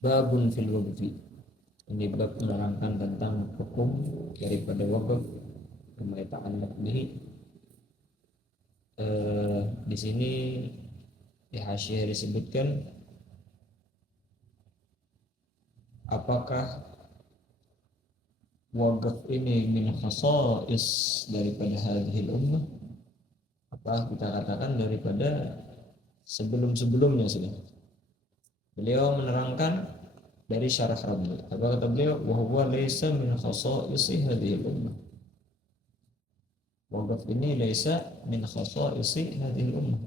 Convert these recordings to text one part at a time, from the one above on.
Babun fil waqfi. Ini bab menerangkan tentang hukum daripada wakaf kama ta'allaq bihi. Di sini di hasyiyah disebutkan apakah wakaf ini min khasa'is daripada hadhil ummah, apa kita katakan daripada sebelum-sebelumnya sudah. Beliau menerangkan dari syarah Ramli. Apa kata beliau? Wa huwa laysa min khasa'isi hadhil ummah. Wakaf ini laysa min khasa'isi hadhil ummah.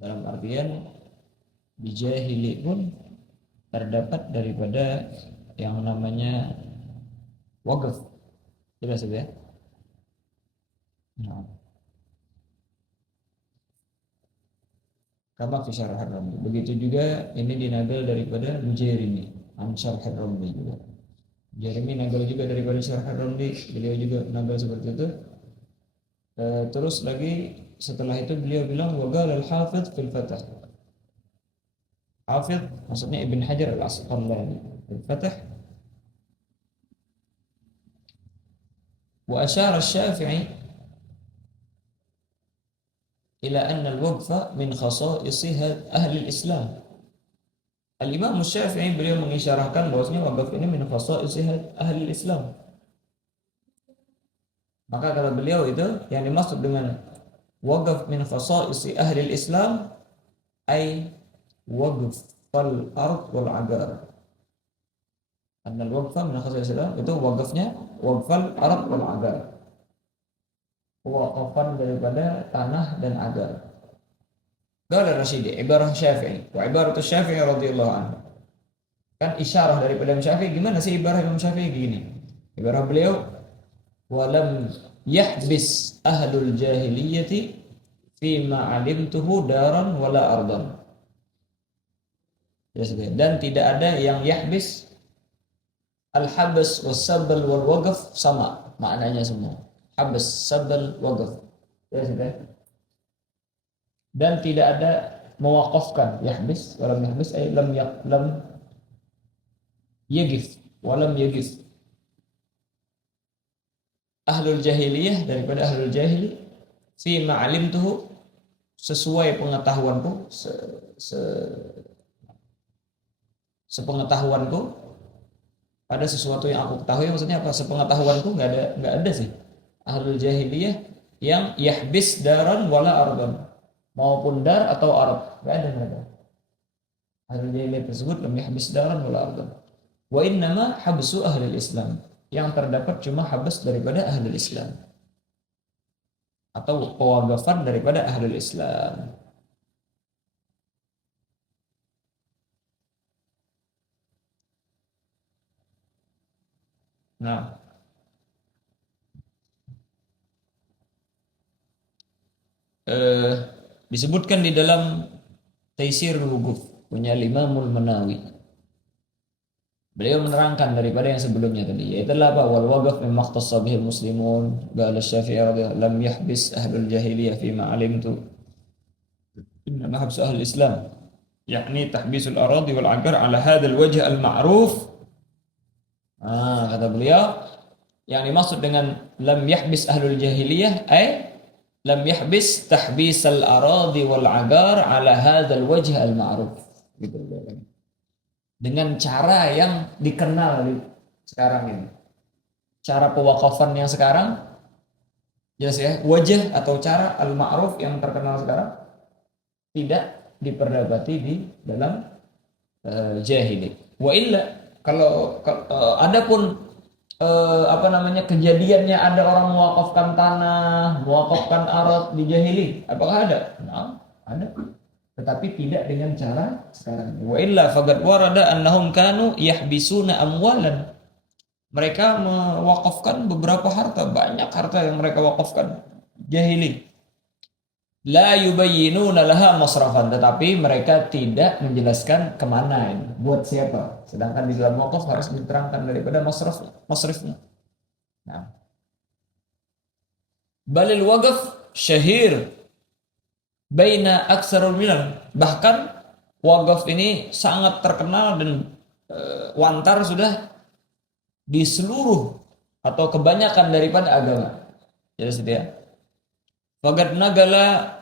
Dalam artian di jahili pun terdapat daripada yang namanya wakaf. Jelas ya? Nah, kama fi syarah Ramli. Begitu juga ini dinambil daripada Mujairimi an syarah Ramli juga. Jeremy nanggal juga daripada syarah Ramli, beliau juga nanggal seperti itu. Terus lagi setelah itu beliau bilang waqala al-Hafidz fil Fath. Hafidz maksudnya Ibn Hajar al-Asqalani fil Fath. Wa asyara Asy-Syafi'i ila anna al-waqfa min khasa'is ahli al-Islam. Al-Imam Asy-Syafi'i beliau mengisyarahkan bahwasanya wakaf ini min khasa'is ahli al-Islam. Maka kata beliau itu yang dimaksud dengan waqaf min khasa'is ahli al-Islam ay waqfal ard wal agar. Anna al-waqfa min khasa'is al-Islam itu waqafnya waqfal ard wal agar. Waqafan daripada tanah dan agar. Qala Rasyidi ibarah Syafi'i wa ibaratu Syafi'i radhiyallahu anhu. Kan isyarah daripada Imam Syafi'i, gimana sih ibarah Imam Syafi'i gini? Ibarah beliau walam yahbis ahlul jahiliyati fima alimtuhu daran wala ardan. Dan tidak ada yang yahbis, al-habs was-sabal wal waqf sama maknanya semua. Habs, sabal, waqf. Dan tidak ada mewakafkan yahbis, walam yahbis ay lam yagif, walam yagif. Ahlul jahiliyah daripada ahlul jahili fi ma'alimtuhu sesuai pengetahuanku sepengetahuanku pada sesuatu yang aku ketahui. Maksudnya apa? Sepengetahuanku nggak ada sih ahlul jahiliyah yang yahbis daran wala ardan, maupun dar atau arad, nggak ada mereka. Ahlul jahiliyah tersebut lam yahbis daran wala ardan. Wa innama habsu ahlul Islam, yang terdapat cuma habs daripada ahlul Islam atau pewagafan daripada ahlul Islam. Nah, disebutkan di dalam Taisirul Wuquf punya Imamul Manawi. Beliau menerangkan daripada yang sebelumnya tadi, yaitu apa? Wal waqf mimma ikhtassa bihi muslimun, qala Asy-Syafi'i radhiyallahu lam yahbis ahlul jahiliyah fi ma alimtu. Inna habsu ahlul Islam yakni tahbisul aradi wal agar ala hadzal wajh al ma'ruf. Kata beliau, yang dimaksud dengan lam yahbis ahlul jahiliyah ay lam yahbis tahbisal aradi wal agar ala hadzal wajh al ma'ruf. Gitu beliau. Dengan cara yang dikenal sekarang ini. Cara pewakafan yang sekarang jelas ya, wajah atau cara al-ma'ruf yang terkenal sekarang tidak diperdapati di dalam jahili. Wa illa kalau adapun kejadiannya ada orang mewakafkan tanah, mewakafkan arad di jahili, apakah ada? Nah, ada. Tetapi tidak dengan cara sekarang. Wa illa faqad warada annahum kanu yahbisuna amwalan. Mereka mewakafkan beberapa harta, banyak harta yang mereka wakafkan jahili. La yubayyinuna laha masrafan, tetapi mereka tidak menjelaskan kemana ini, buat siapa. Sedangkan di dalam wakaf harus diterangkan daripada masrifnya. Nah, balil waqf syahir baina aksarul minal, bahkan Wakaf ini sangat terkenal dan wantar sudah di seluruh atau kebanyakan daripada agama. Jadi setia. Faqad nagala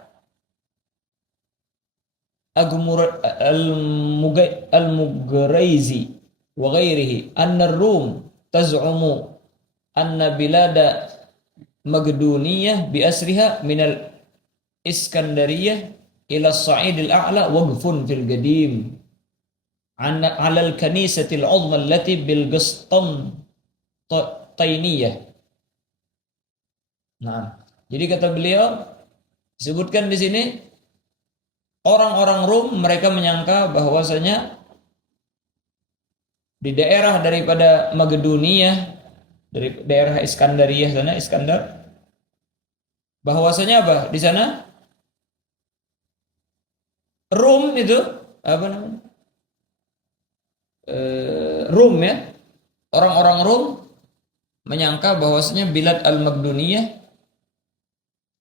al-Mughrazi wa ghairihi anna ar-Rum taz'umu anna bilada Magduniyah bi asriha min al-Iskandariyah ila as-Sa'id al-A'la waqfun fil qadim ala al-kanisati al-'uzma allati bil Qustantiniyyah. Nah, jadi kata beliau disebutkan di sini orang-orang Rum mereka menyangka bahwasanya di daerah daripada Makedonia, dari daerah Iskandariyah sana, Iskandar, bahwasanya apa? Di sana Rum itu apa namanya? Rum ya. Orang-orang Rum menyangka bahwasanya Bilad al-Makedoniyah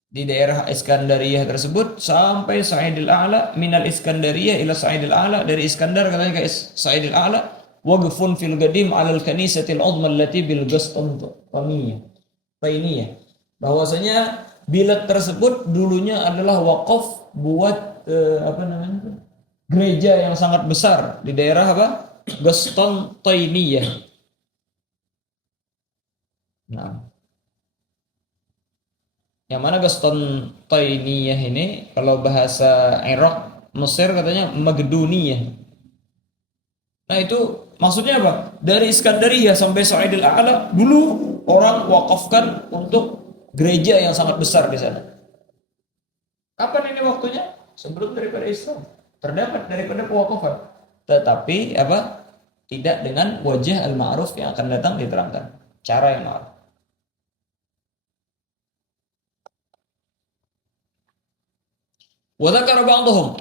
di daerah Iskandariyah tersebut sampai Sa'idil A'la, minal Iskandariyah ila Sa'idil A'la, dari Iskandar katanya ke Sa'idil A'la, waqfun fil qadim 'alal kanisatil 'uzma allati bil Qustantiniyyah. Bahwasanya Bilad tersebut dulunya adalah wakaf buat apa namanya? Gereja yang sangat besar di daerah apa? Qustantiniyyah. Nah, yang mana Qustantiniyyah ini kalau bahasa Irak, Mesir katanya Makedoniyah. Nah itu maksudnya apa? Dari Iskandariyah sampai Sa'idil A'la dulu orang wakafkan untuk gereja yang sangat besar di sana. Kapan ini waktunya? Sebelum daripada Islam. Terdapat daripada pewakafan. Tetapi apa? Tidak dengan wajah al-ma'ruf yang akan datang diterangkan. Cara yang ma'ruf. Wa dzakara ba'dhum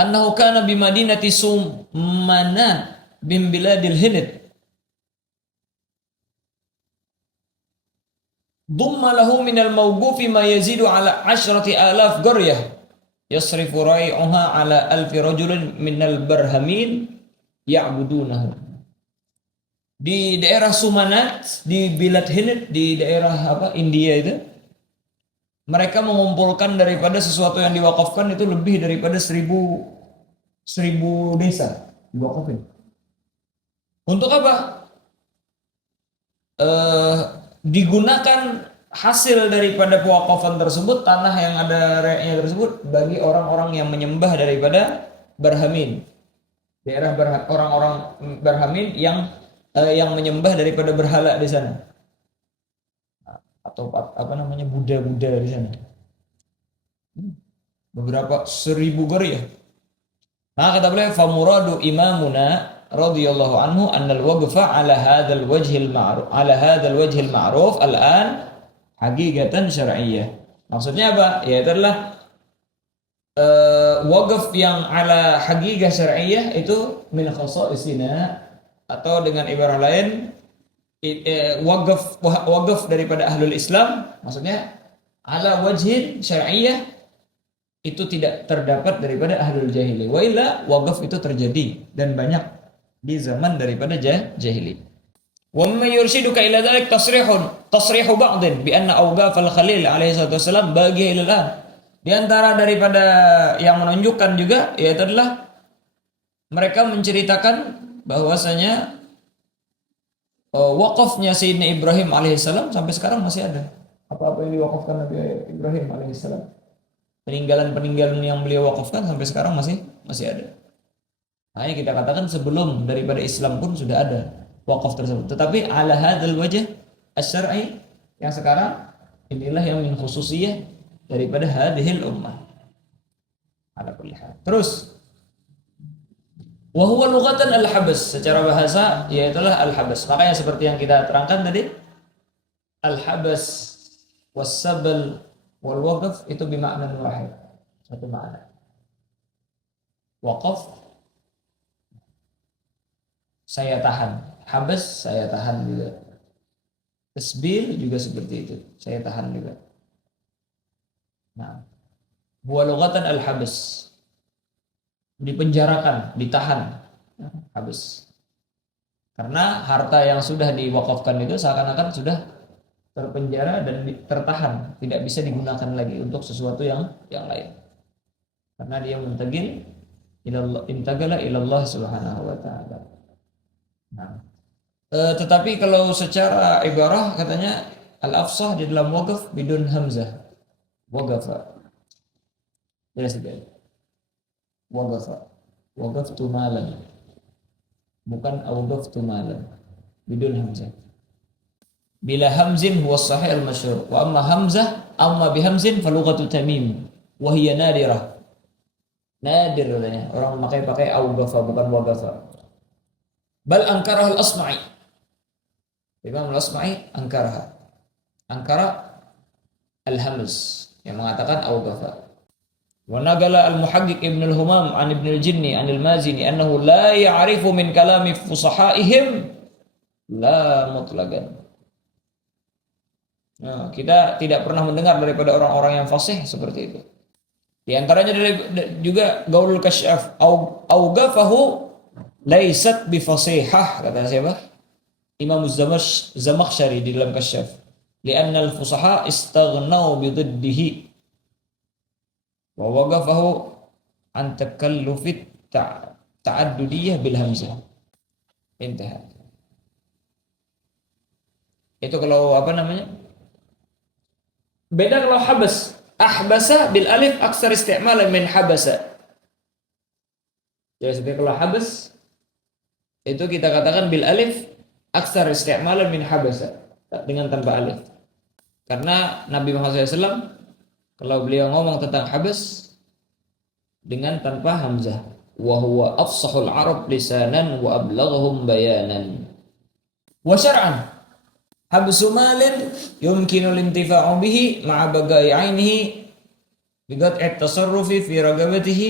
annahu kana bi madinati Sumana bin biladil Hind dumma lahu min al-mawqufi ma yazidu ala 10,000 qaryah yasrifu rai'uha ala 1,000 rajulin min al-barhamin ya'budunahu. Di daerah Sumanat, di Bilad Hind, di daerah apa India itu, mereka mengumpulkan daripada sesuatu yang diwakafkan itu lebih daripada 1,000 desa diwakafin. Untuk apa? Digunakan hasil daripada pewakafan tersebut, tanah yang ada rakyatnya tersebut bagi orang-orang yang menyembah daripada Barhamin. Daerah orang-orang Barhamin yang menyembah daripada berhala di sana. Atau apa namanya Buddha di sana. Beberapa 1,000 qaryah. Nah kata beliau famuradu imamuna radhiyallahu anhu annal waqfa ala hadzal wajhil ma'ruf al-an haqiqatan syar'iyyah. Maksudnya apa? Ya itu adalah waqf yang ala haqiqah syar'iyyah itu min khasa'isina, atau dengan ibarat lain waqf daripada ahlul Islam, maksudnya ala wajhin syar'iyyah itu tidak terdapat daripada ahlul jahili. Wa illa waqf itu terjadi dan banyak di zaman daripada jahili. Wa ma yurshiduka ila dzalik tasrihu ba'din bi anna awqaf al-Khalil alaihi wasallam bagi ilal. Di antara daripada yang menunjukkan juga yaitu adalah mereka menceritakan bahwasanya wakafnya Sayyidina Ibrahim alaihissalam sampai sekarang masih ada. Apa-apa yang diwakafkan Nabi Ibrahim alaihissalam, peninggalan-peninggalan yang beliau wakafkan sampai sekarang masih ada. Nah, kita katakan sebelum daripada Islam pun sudah ada wakaf tersebut. Tetapi ala hadzal wajh asy-syar'i yang sekarang inilah yang min khususiyah daripada hadhil ummah. Ala kulli hal. Terus wa huwa lughatan al-habs, secara bahasa yaitulah al-habs. Makanya seperti yang kita terangkan tadi, al-habs was-sabl wal waqf itu bimakna wahid, satu makna. Waqaf saya tahan, habs saya tahan juga. Tasbil juga seperti itu, saya tahan juga. Nah, huwa lughatan al-habs. dipenjarakan, ditahan, habis. Karena harta yang sudah diwakafkan itu seakan-akan sudah terpenjara dan tertahan, tidak bisa digunakan lagi untuk sesuatu yang lain. Karena dia muntagil ilallah, intagala ilallah subhanahu wa ta'ala. Nah, tetapi kalau secara ibarah katanya al-afsah di dalam waqaf bidun hamzah. Waqafa. Jelas tidak? Waqafa. Waqaftu malan. Bukan awqaftu malan. Bidun hamzah. Bila hamzin huwa sahih al-masyhur. Wa amma hamzah amma bihamzin falughatu tamim wa hiya nadirah. Nadir katanya. Orang pakai awqafa bukan waqafa. Bal angkarah al-Asma'i. Imam al-Asma'i angkaraha. Angkara al-hamz yang mengatakan awqafa. Wa nagala al-muhaqqiq Ibn al-Humam an Ibn al-Jinni an al-Mazini annahu la ya'rifu min kalami fusahaihim la mutlaqan. Nah, kita tidak pernah mendengar daripada orang-orang yang fasih seperti itu. Di antaranya juga Gaulul Kasyaf awqafahu laysat bifasihah, kata siapa? Imam Zamakhsyari di dalam Kasyaf. Li'anna al-fusaha istaghnau bididdihi wa waqafahu an takallufit ta'addudiyah bil hamzah. Intihad. Itu kalau apa namanya? Beda kalau habas. Ahbasa bil alif aksar isti'malan min habasa. Ya, seperti kalau habas itu kita katakan bil alif aksar isti'malan min habasa, dengan tanpa alif. Karena Nabi Muhammad SAW kalau beliau ngomong tentang habas dengan tanpa hamzah, wa huwa afsahul arab lisanan wa ablaghum bayanan. Wa syar'an habsu malin yumkinu lintifa'u bihi ma'a bagai 'ainihi bi qat'i tasarrufi fi ragabatihi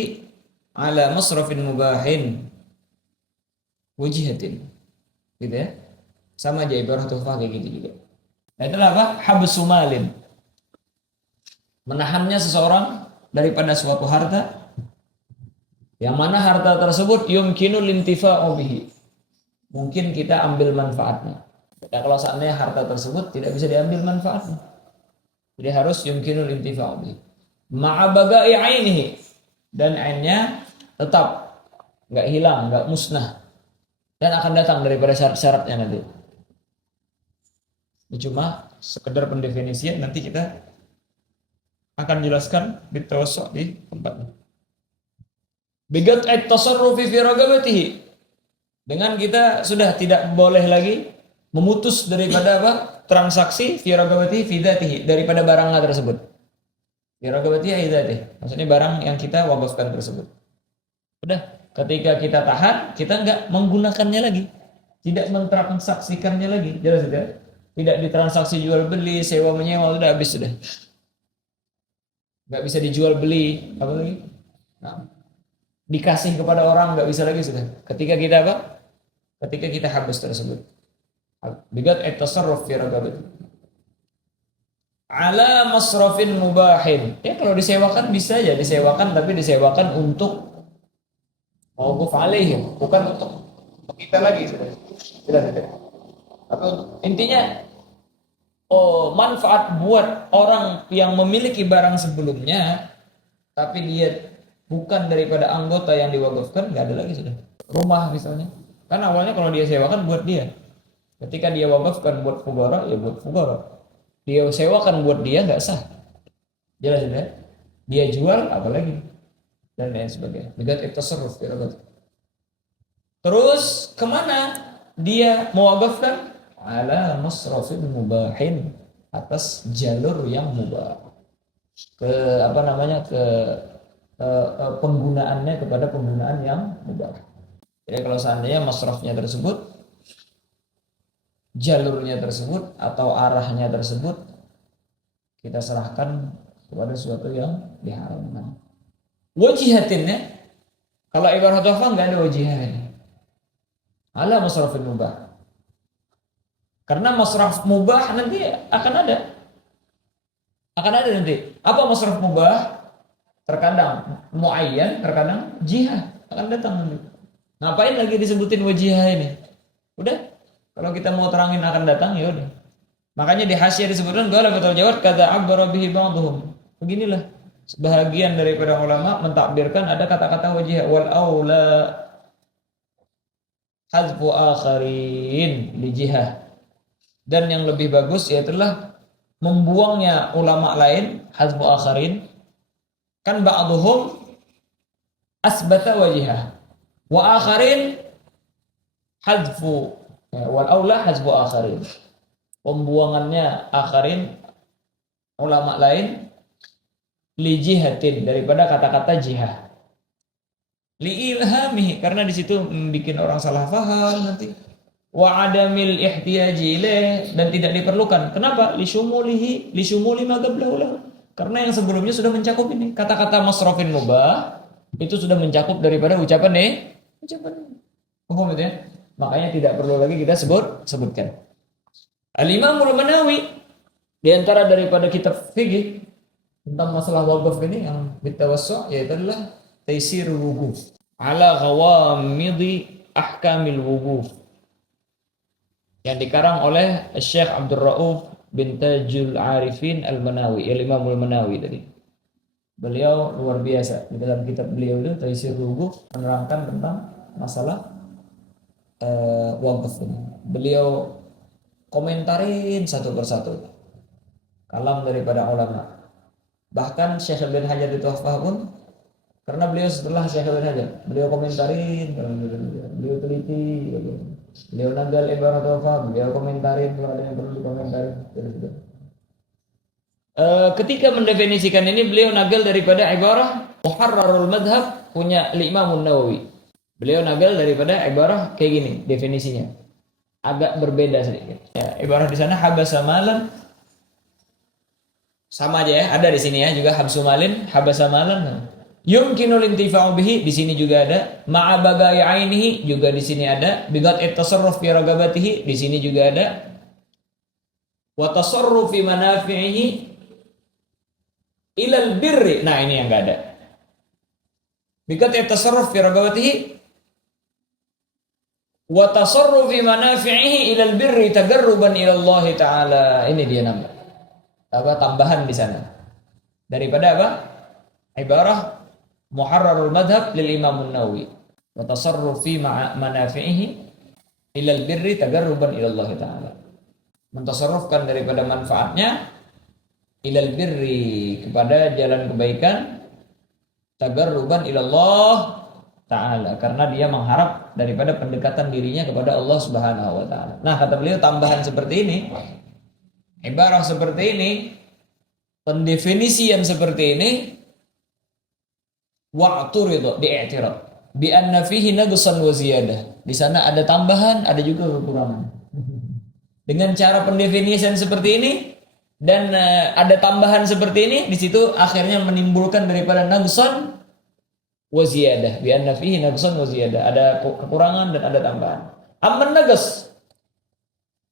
ala masrafin mubahin wujihatin. Gitu ya. Sama aja ibarat tuhfah kayak gitu juga. Nah, itulah apa? Habsu malin. Menahannya seseorang daripada suatu harta yang mana harta tersebut yumkinu lintifa'u bihi. Mungkin kita ambil manfaatnya. Dan kalau seandainya harta tersebut tidak bisa diambil manfaatnya. Jadi harus yumkinu lintifa'u bihi. Ma'a bagai 'ainihi. Dan ainnya tetap enggak hilang, enggak musnah. Dan akan datang daripada syarat-syaratnya nanti. Ini cuma sekedar pendefinisian, nanti kita akan jelaskan bitawassu' di tempatnya. Bigat at-tasarrufi fi ragabatihi. Dengan kita sudah tidak boleh lagi memutus daripada apa? Transaksi fi ragabatihi fi dzatihi, daripada barangnya tersebut. Fi ragabatihi fi dzatihi. Maksudnya barang yang kita waqafkan tersebut. Udah, ketika kita tahan, kita enggak menggunakannya lagi. Tidak mentransaksikannya lagi. Jelas tidak? Tidak ditransaksi jual beli, sewa menyewa, sudah habis sudah. Nggak bisa dijual beli, apa lagi? Nah, dikasih kepada orang nggak bisa lagi sudah. Ketika kita apa? Ketika kita habis tersebut. Bigat at-tasarruf fi ragabati. Ala masrafin mubahin. Ya kalau disewakan bisa aja disewakan, tapi disewakan untuk mauquf alaihim, bukan untuk kita lagi sudah. Tidak. Intinya manfaat buat orang yang memiliki barang sebelumnya tapi dia bukan daripada anggota yang diwakafkan, nggak ada lagi sudah. Rumah misalnya, kan awalnya kalau dia sewakan buat dia, ketika dia wakafkan buat fuqara, ya buat fuqara. Dia sewakan buat dia nggak sah. Jelas ya? Dia jual apalagi dan lain sebagainya. Bigat at-tasarruf. Terus kemana dia mewakafkan? Ala masrafin mubahin, atas jalur yang mubah. Ke apa namanya? Ke penggunaannya kepada penggunaan yang mubah. Jadi kalau seandainya masrafnya tersebut, jalurnya tersebut atau arahnya tersebut kita serahkan kepada sesuatu yang diharamkan. Wajihatinnya, kalau ibarat waqaf nggak ada wajihannya. Ala masrafin mubah. Karena masraf mubah nanti akan ada. Akan ada nanti. Apa masraf mubah? Terkadang muayyan, terkadang jihad. akan datang. Ngapain lagi disebutin wajihah ini? Udah, kalau kita mau terangin akan datang ya udah. Makanya di hasyiah disebutkan qala fatul jawad kata abbara bihi ba'dhum. Beginilah sebahagian daripada ulama mentakbirkan ada kata-kata wajihah wal aula hadfu akharin li jihah. Dan yang lebih bagus ialah membuangnya ulama lain, hadfu akharin. Kan ba'dhum asbata wajihah wa akharin hadfu wal aula hadfu akharin. Pembuangannya akharin ulama lain li jihatin daripada kata-kata jihah. Li ilhamihi karena di situ bikin orang salah paham nanti. Wa adamil ihtiyaji ilaih dan tidak diperlukan. Kenapa? Li syumuli ma qablahu. Karena yang sebelumnya sudah mencakup ini. Kata-kata masrafin mubah itu sudah mencakup daripada ucapan ucapan. Paham itu ya? Makanya tidak perlu lagi kita sebutkan. Al-Imamul Manawi di antara daripada kitab fikih tentang masalah waqaf ini yang bitawassu' yaitu adalah Taisirul Wuquf ala ghawamidi ahkamil wuquf yang dikarang oleh Syekh Abdul Rauf bin Tajul Arifin Al-Manawi, Al-Imamul Manawi tadi. Beliau luar biasa di dalam kitab beliau itu Taisirul Wuquf menerangkan tentang masalah waqaf ini. Beliau komentarin satu persatu kalam daripada ulama. Bahkan Syekh bin Hajar di Tuhfah pun karena beliau setelah Syekh bin Hajar, beliau komentarin, beliau teliti, beliau nagal ibarat Tuhfah, beliau komentarin kalau ada yang perlu dikomentarin. Ketika mendefinisikan ini beliau nagal daripada ibarah Muharrarul Madhab punya Imam Nawawi. Beliau nagal daripada ibarah kayak gini definisinya. Agak berbeda sedikit. Ya, ibarah di sana habasa malan sama aja ya, ada di sini ya juga habsu malin, habasa malan. Yumkinul intifa'u bihi di sini juga ada, ma'a bagai ainihi juga di sini ada, bigat at-tasarruf fi ragabatihi di sini juga ada. Wa tasarruf fi manafi'ihi ilal birri. Nah, ini yang enggak ada. Bigat at-tasarruf fi ragabatihi wa tasarrufi manafi'ihi ilal birri tagarruban ila Allah taala. Ini dia nambah. Tambahan di sana. Daripada apa? Ibarah Muharrarul Madhab lil Imam Nawawi. Wa tasarrufi manafi'ihi ilal birri tagarruban ila Allah taala. Mentasarrufkan daripada manfaatnya ilal birri kepada jalan kebaikan tagarruban ila Allah Ta'ala karena dia mengharap daripada pendekatan dirinya kepada Allah Subhanahu wa taala. Nah, kata beliau tambahan seperti ini, ibarah seperti ini, pendefinisian seperti ini wa'turidu bi'i'tirad bi anna fihi naqsan wa ziyadah. Di sana ada tambahan, ada juga kekurangan. Dengan cara pendefinisian seperti ini dan ada tambahan seperti ini, di situ akhirnya menimbulkan daripada naqsan wa ziyadah bi anna fihi naqsan wa ziyadah, ada kekurangan dan ada tambahan. Amman naqas,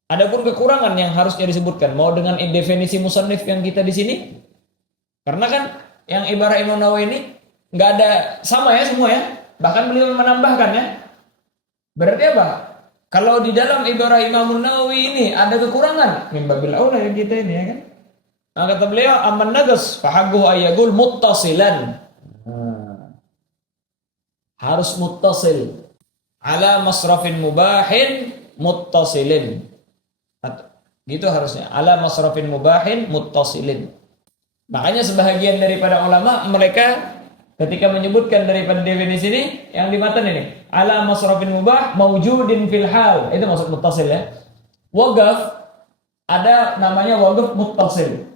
adapun kekurangan yang harusnya disebutkan mau dengan definisi musannif yang kita di sini, karena kan yang ibarah Imam Nawawi ini enggak ada sama ya semua ya, bahkan beliau menambahkan ya. Berarti apa? Kalau di dalam ibarah Imam Nawawi ini ada kekurangan, min babil aula yang kita ini ya kan. Nah, kata beliau amman naqas fahaguhu ayyaqul muttasilan. Harus muttasil ala masrafin mubahin muttasilin, gitu harusnya ala masrafin mubahin muttasilin. Makanya sebahagian daripada ulama mereka ketika menyebutkan daripada definisi ini yang di matan ini ala masrafin mubah maujudin fil hal, itu maksud muttasil ya. Waqaf ada namanya waqaf muttasil,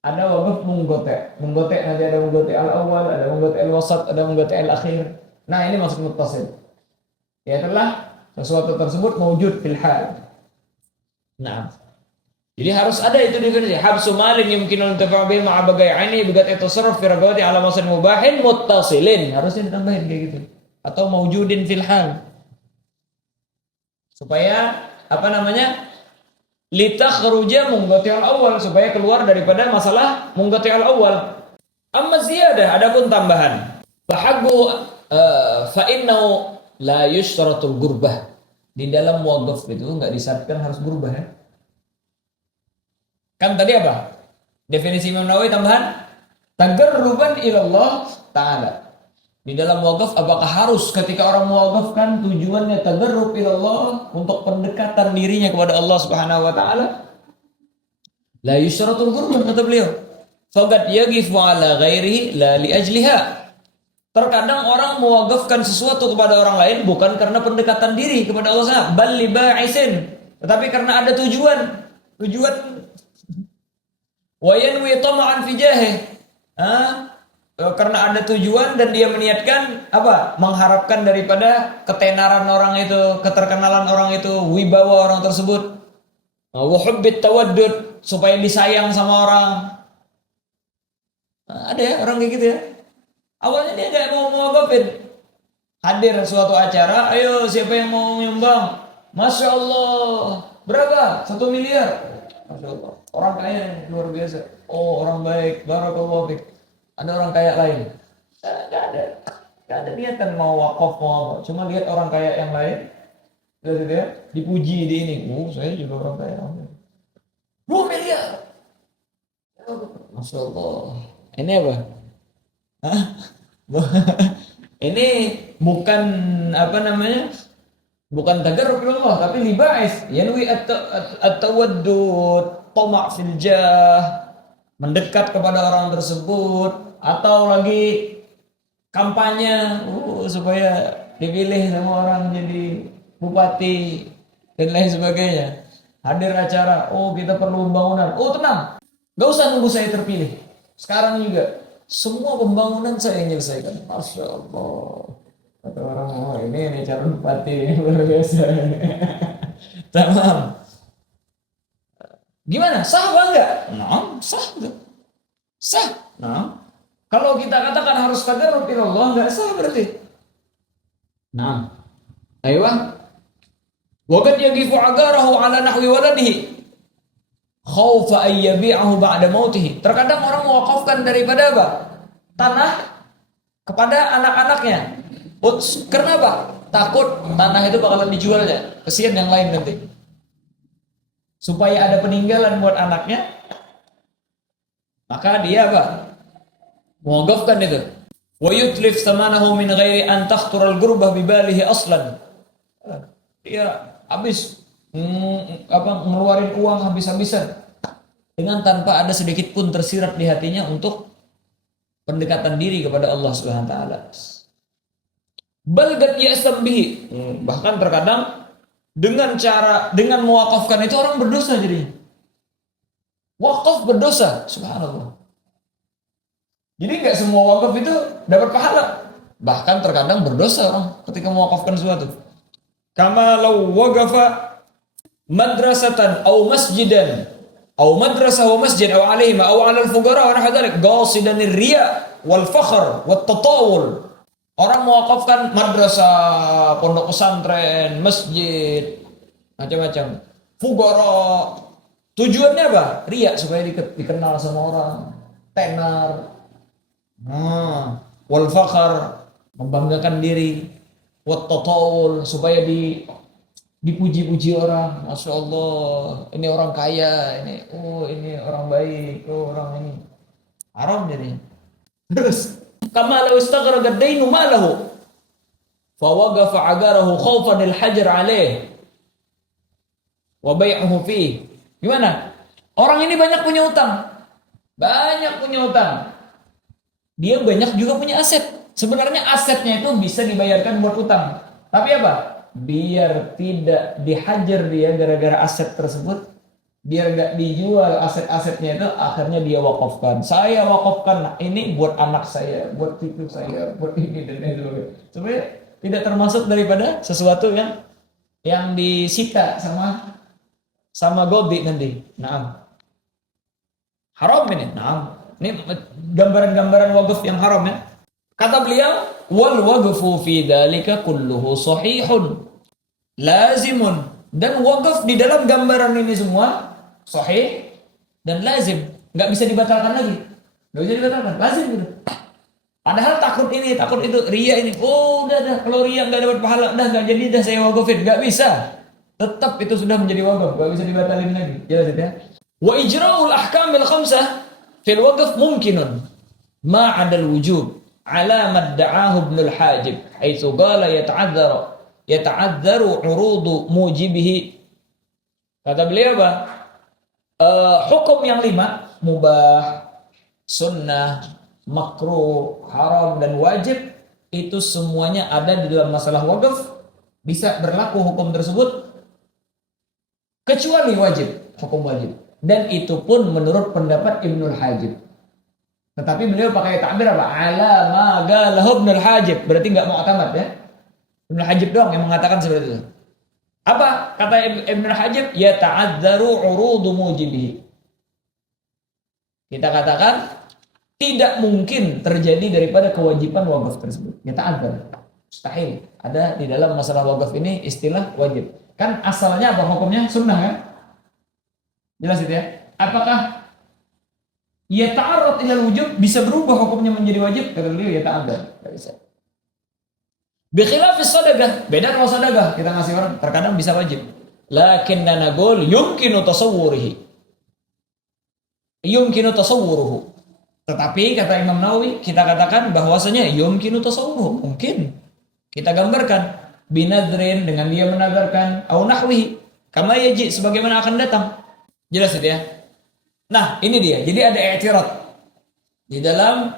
ada waqaf munggote nanti ada munggote al awal, ada munggote al wasat, ada munggote al akhir. Nah, ini maksud muttasil. Ya telah sesuatu tersebut mewujud fil hal. Nah, jadi harus ada itu definisi. Habsu malin yumkinul intifa'u bihi ma'a bagai aini bigat tasarruf fi ragabati ala masan mubahin muttasilin. Harusnya ditambahin kayak gitu. Atau mewujudin fil hal. Supaya apa namanya? Litakhruja munqati al-awwal, supaya keluar daripada masalah munqati al-awwal. Amma ziyadah, adapun tambahan. Fahagu fa innahu la yushtaratul gurbah. Di dalam wakaf itu nggak disyaratkan harus gurbah ya. Kan tadi apa? Definisi Imam Nawawi tambahan tagarruban ilallah ta'ala. Di dalam wakaf apakah harus ketika orang mewakafkan tujuannya tagarrub ilallah untuk pendekatan dirinya kepada Allah Subhanahu wa taala? La yusyratul gurbah kata beliau. Faqad yaqifu ala ghairihi la li ajliha. Terkadang orang mewakafkan sesuatu kepada orang lain bukan karena pendekatan diri kepada Allah Subhanahu bal li ba'isin, tetapi karena ada tujuan wa yanwi tama'an fi jahih. Karena ada tujuan dan dia meniatkan apa? Mengharapkan daripada ketenaran orang itu, keterkenalan orang itu, wibawa orang tersebut. Wa hubbit tawaddud, supaya disayang sama orang. Ada ya orang kayak gitu ya. Awalnya dia nggak mau mewakafin. Hadir suatu acara, ayo siapa yang mau nyumbang? Masya Allah, berapa? 1 miliar. Masya Allah, orang kaya luar biasa. Oh orang baik, barakallahu fiik. Ada orang kaya lain. Gak ada niatan mau wakaf mau apa. Cuma lihat orang kaya yang lain, lihat ya, dipuji di ini. Saya juga orang kaya. 2 miliar. Masya Allah. Ini apa? Hah? Ini bukan apa namanya? Bukan tagarrub ilallah, tapi libais. Yanwi at-tawaddud, tama' fil jah, mendekat kepada orang tersebut, atau lagi kampanye supaya dipilih sama orang jadi bupati dan lain sebagainya. Hadir acara, kita perlu pembangunan. Tenang, gak usah nunggu saya terpilih. Sekarang juga semua pembangunan saya menyelesaikan. Masya Allah. Kata orang, ini calon bupati luar biasa. Tamam. Gimana? Sah apa enggak? Nah, sah. Sah. Nah, kalau kita katakan harus tagarrub ilallah, enggak sah berarti. Nah, ayo. Waqad yaqifu agarahu ala nahwi waladihi khaufa ay yabi'ahu ba'da mautihi. Terkadang orang mewakafkan daripada apa? Tanah kepada anak-anaknya. Karena apa? Takut tanah itu bakalan dijualnya. Kesian yang lain nanti. Supaya ada peninggalan buat anaknya, maka dia apa? Mewakafkan itu. Wa yutlif thamanahu min ghairi an takhtur al-gurbah bi balihi aslan. Dia habis ngeluarin uang habis-habisan dengan tanpa ada sedikit pun tersirat di hatinya untuk pendekatan diri kepada Allah Subhanahu wa taala. Balgat ya'sam bihi. Bahkan terkadang dengan mewakafkan itu orang berdosa jadi. Wakaf berdosa, subhanallah. Jadi enggak semua wakaf itu dapat pahala. Bahkan terkadang berdosa orang ketika mewakafkan sesuatu. Kama law waqafa madrasatan aw masjidan aw madrasah wa masjid aw alaihima aw ala al-fuqara wa nahwa dzalik qasidan ar-riya wal fakhr wat tatawul. Orang mewakafkan madrasah, pondok pesantren, masjid, macam-macam. Fuqara. Tujuannya apa? Riya supaya dikenal sama orang, tenar. Wal fakhr, membanggakan diri. Wat tatawul, supaya dipuji-puji orang. Masya Allah, ini orang kaya, ini orang baik, orang ini. Haram jadi. Terus kama law istaghraqa ad-dainu malahu fa waqafa 'agarahu khaufan al-hajar 'alaih wa bai'uhu fi. Gimana? Orang ini banyak punya utang. Dia banyak juga punya aset. Sebenarnya asetnya itu bisa dibayarkan buat utang. Tapi apa? Biar tidak dihajar dia gara-gara aset tersebut, biar gak dijual aset-asetnya itu, akhirnya dia wakafkan. Saya wakafkan ini buat anak saya, buat cucu saya, buat ini dan itu. Supaya tidak termasuk daripada sesuatu yang disita sama gobi nanti. Haram ini. Ini gambaran-gambaran wakaf yang haram ya. Kata beliau, wal waqfu fi dzalika kulluhu sahihun lazimun. Dan wakaf di dalam gambaran ini semua sahih dan lazim, nggak bisa dibatalkan lagi, lazim gitu. Padahal takut ini, takut itu, ria ini. Oh, udah dah, kalau ria nggak dapat pahala, dah nggak jadi dah saya wakafin, nggak bisa. Tetap itu sudah menjadi wakaf, nggak bisa dibatalin lagi. Jelas ya? Wa ijra'ul ahkamil khamsah fil waqf mumkinun ma 'adal wujub ala madda'ahu Ibnu al-Hajib haitsu qala yata'adzaru 'urudu mujibihi. Kata beliau apa? Hukum yang 5, mubah, sunnah, makruh, haram dan wajib, itu semuanya ada di dalam masalah wakaf, bisa berlaku hukum tersebut kecuali wajib, hukum wajib. Dan itu pun menurut pendapat Ibnul Hajib. Tetapi beliau pakai takbir apa? Ala ma galahu Ibnul Hajib. Berarti nggak mau mu'tamad ya. Ibnul Hajib doang yang mengatakan seperti itu. Apa kata Ibnul Hajib? Ya ta'adzaru urudu mujibihi. Kita katakan tidak mungkin terjadi daripada kewajiban wakaf tersebut. Ya ta'adzar. Mustahil. Ada di dalam masalah wakaf ini istilah wajib. Kan asalnya apa hukumnya? Sunnah kan? Jelas itu ya. Apakah ya ta'arrad ilal wujub bisa berubah hukumnya menjadi wajib? Kata beliau ya ta'adzar. Tidak bisa. Bikhilafis sadaqah, beda kalau sadaqah kita ngasih orang terkadang bisa wajib. Lakinna naqul yumkinu tasawwurihi. Yumkinu tasawwuruhu. Tetapi kata Imam Nawawi kita katakan bahwasanya yumkinu tasawwuruhu, mungkin kita gambarkan binadrin dengan dia menadarkan au nahwihi kama yaji sebagaimana akan datang. Jelas itu ya. Nah, ini dia. Jadi ada i'tirad di dalam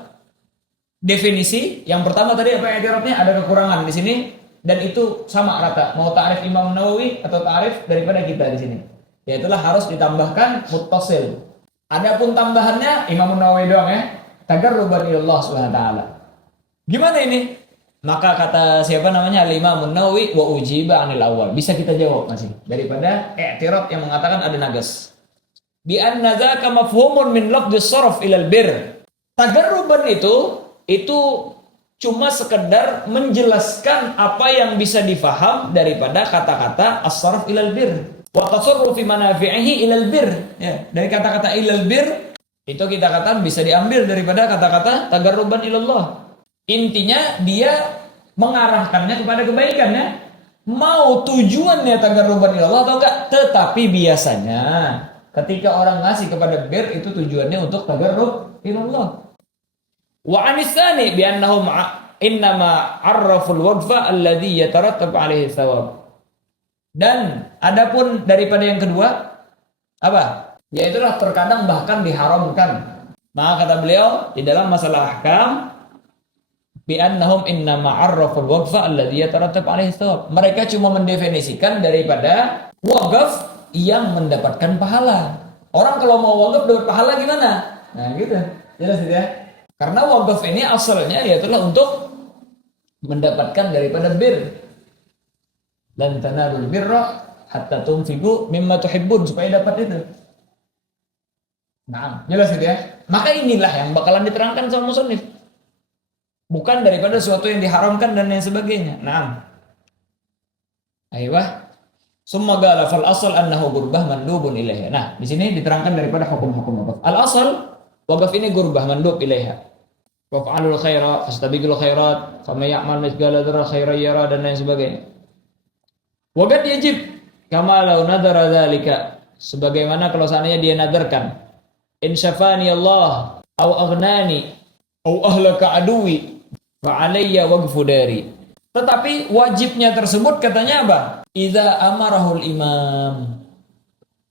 definisi. Yang pertama tadi apa i'tiradnya? Ada kekurangan di sini dan itu sama rata. Mau ta'rif Imam Nawawi atau ta'rif daripada kita di sini. Yaitulah harus ditambahkan muttasil. Adapun tambahannya Imam Nawawi doang ya. Tagarruban ilallah Subhanahu wa taala. Gimana ini? Maka kata siapa namanya Al-Imam Nawawi wa ujiba 'anil awal. Bisa kita jawab masih daripada i'tirad yang mengatakan ada nagas. Bi anna dzaka mafhumun min lafdhis sarf ilal bir. Tagarruban itu cuma sekedar menjelaskan apa yang bisa difaham daripada kata-kata as-sarf ilal bir wa tasarruf fi manafi'ihi ilal bir. Ya, dari kata-kata ilal bir itu kita katakan bisa diambil daripada kata-kata tagarruban ilallah. Intinya dia mengarahkannya kepada kebaikan ya. Mau tujuannya tagarruban ilallah atau enggak, tetapi biasanya ketika orang ngasih kepada bir itu tujuannya untuk tagarrub ilallah. Wa anisani bi annahum innama arraful waqfa alladhi yatarattab alaihi thawab. Dan adapun daripada yang kedua apa? Yaitulah terkadang bahkan diharamkan. Maka kata beliau di dalam masalah ahkam bi annahum innama arraful waqfa alladhi yatarattab alaihi thawab. Mereka cuma mendefinisikan daripada waqaf yang mendapatkan pahala. Orang kalau mau waqaf dapat pahala gimana? Nah, gitu. Jelas ya. Karena wakaf ini asalnya yaitulah untuk mendapatkan daripada bir. Dan tanalul birra hatta tunfiqu mimma tuhibbun, supaya dapat itu. Nah, jelas gitu ya. Maka inilah yang bakalan diterangkan sama musannif. Bukan daripada sesuatu yang diharamkan dan lain sebagainya. Nah. Aiyah. Summa qala fal asal annahu gurbah mandubun ilaiha. Nah, di sini diterangkan daripada hukum-hukum wakaf. Al asal wakaf ini gurbah mandub ilaiha. Wa fa'alul khairat fastabiqul khairat fama ya'mal mithqala dzarra khairan yara dan lain sebagainya. Wa qad yajib kama law nadara dzalika, sebagaimana kalau seandainya dia nadarkan in syafani Allah au aghnani au ahlaka aduwi fa alayya waqfu dari. Tetapi wajibnya tersebut katanya apa? Idza amarahul imam.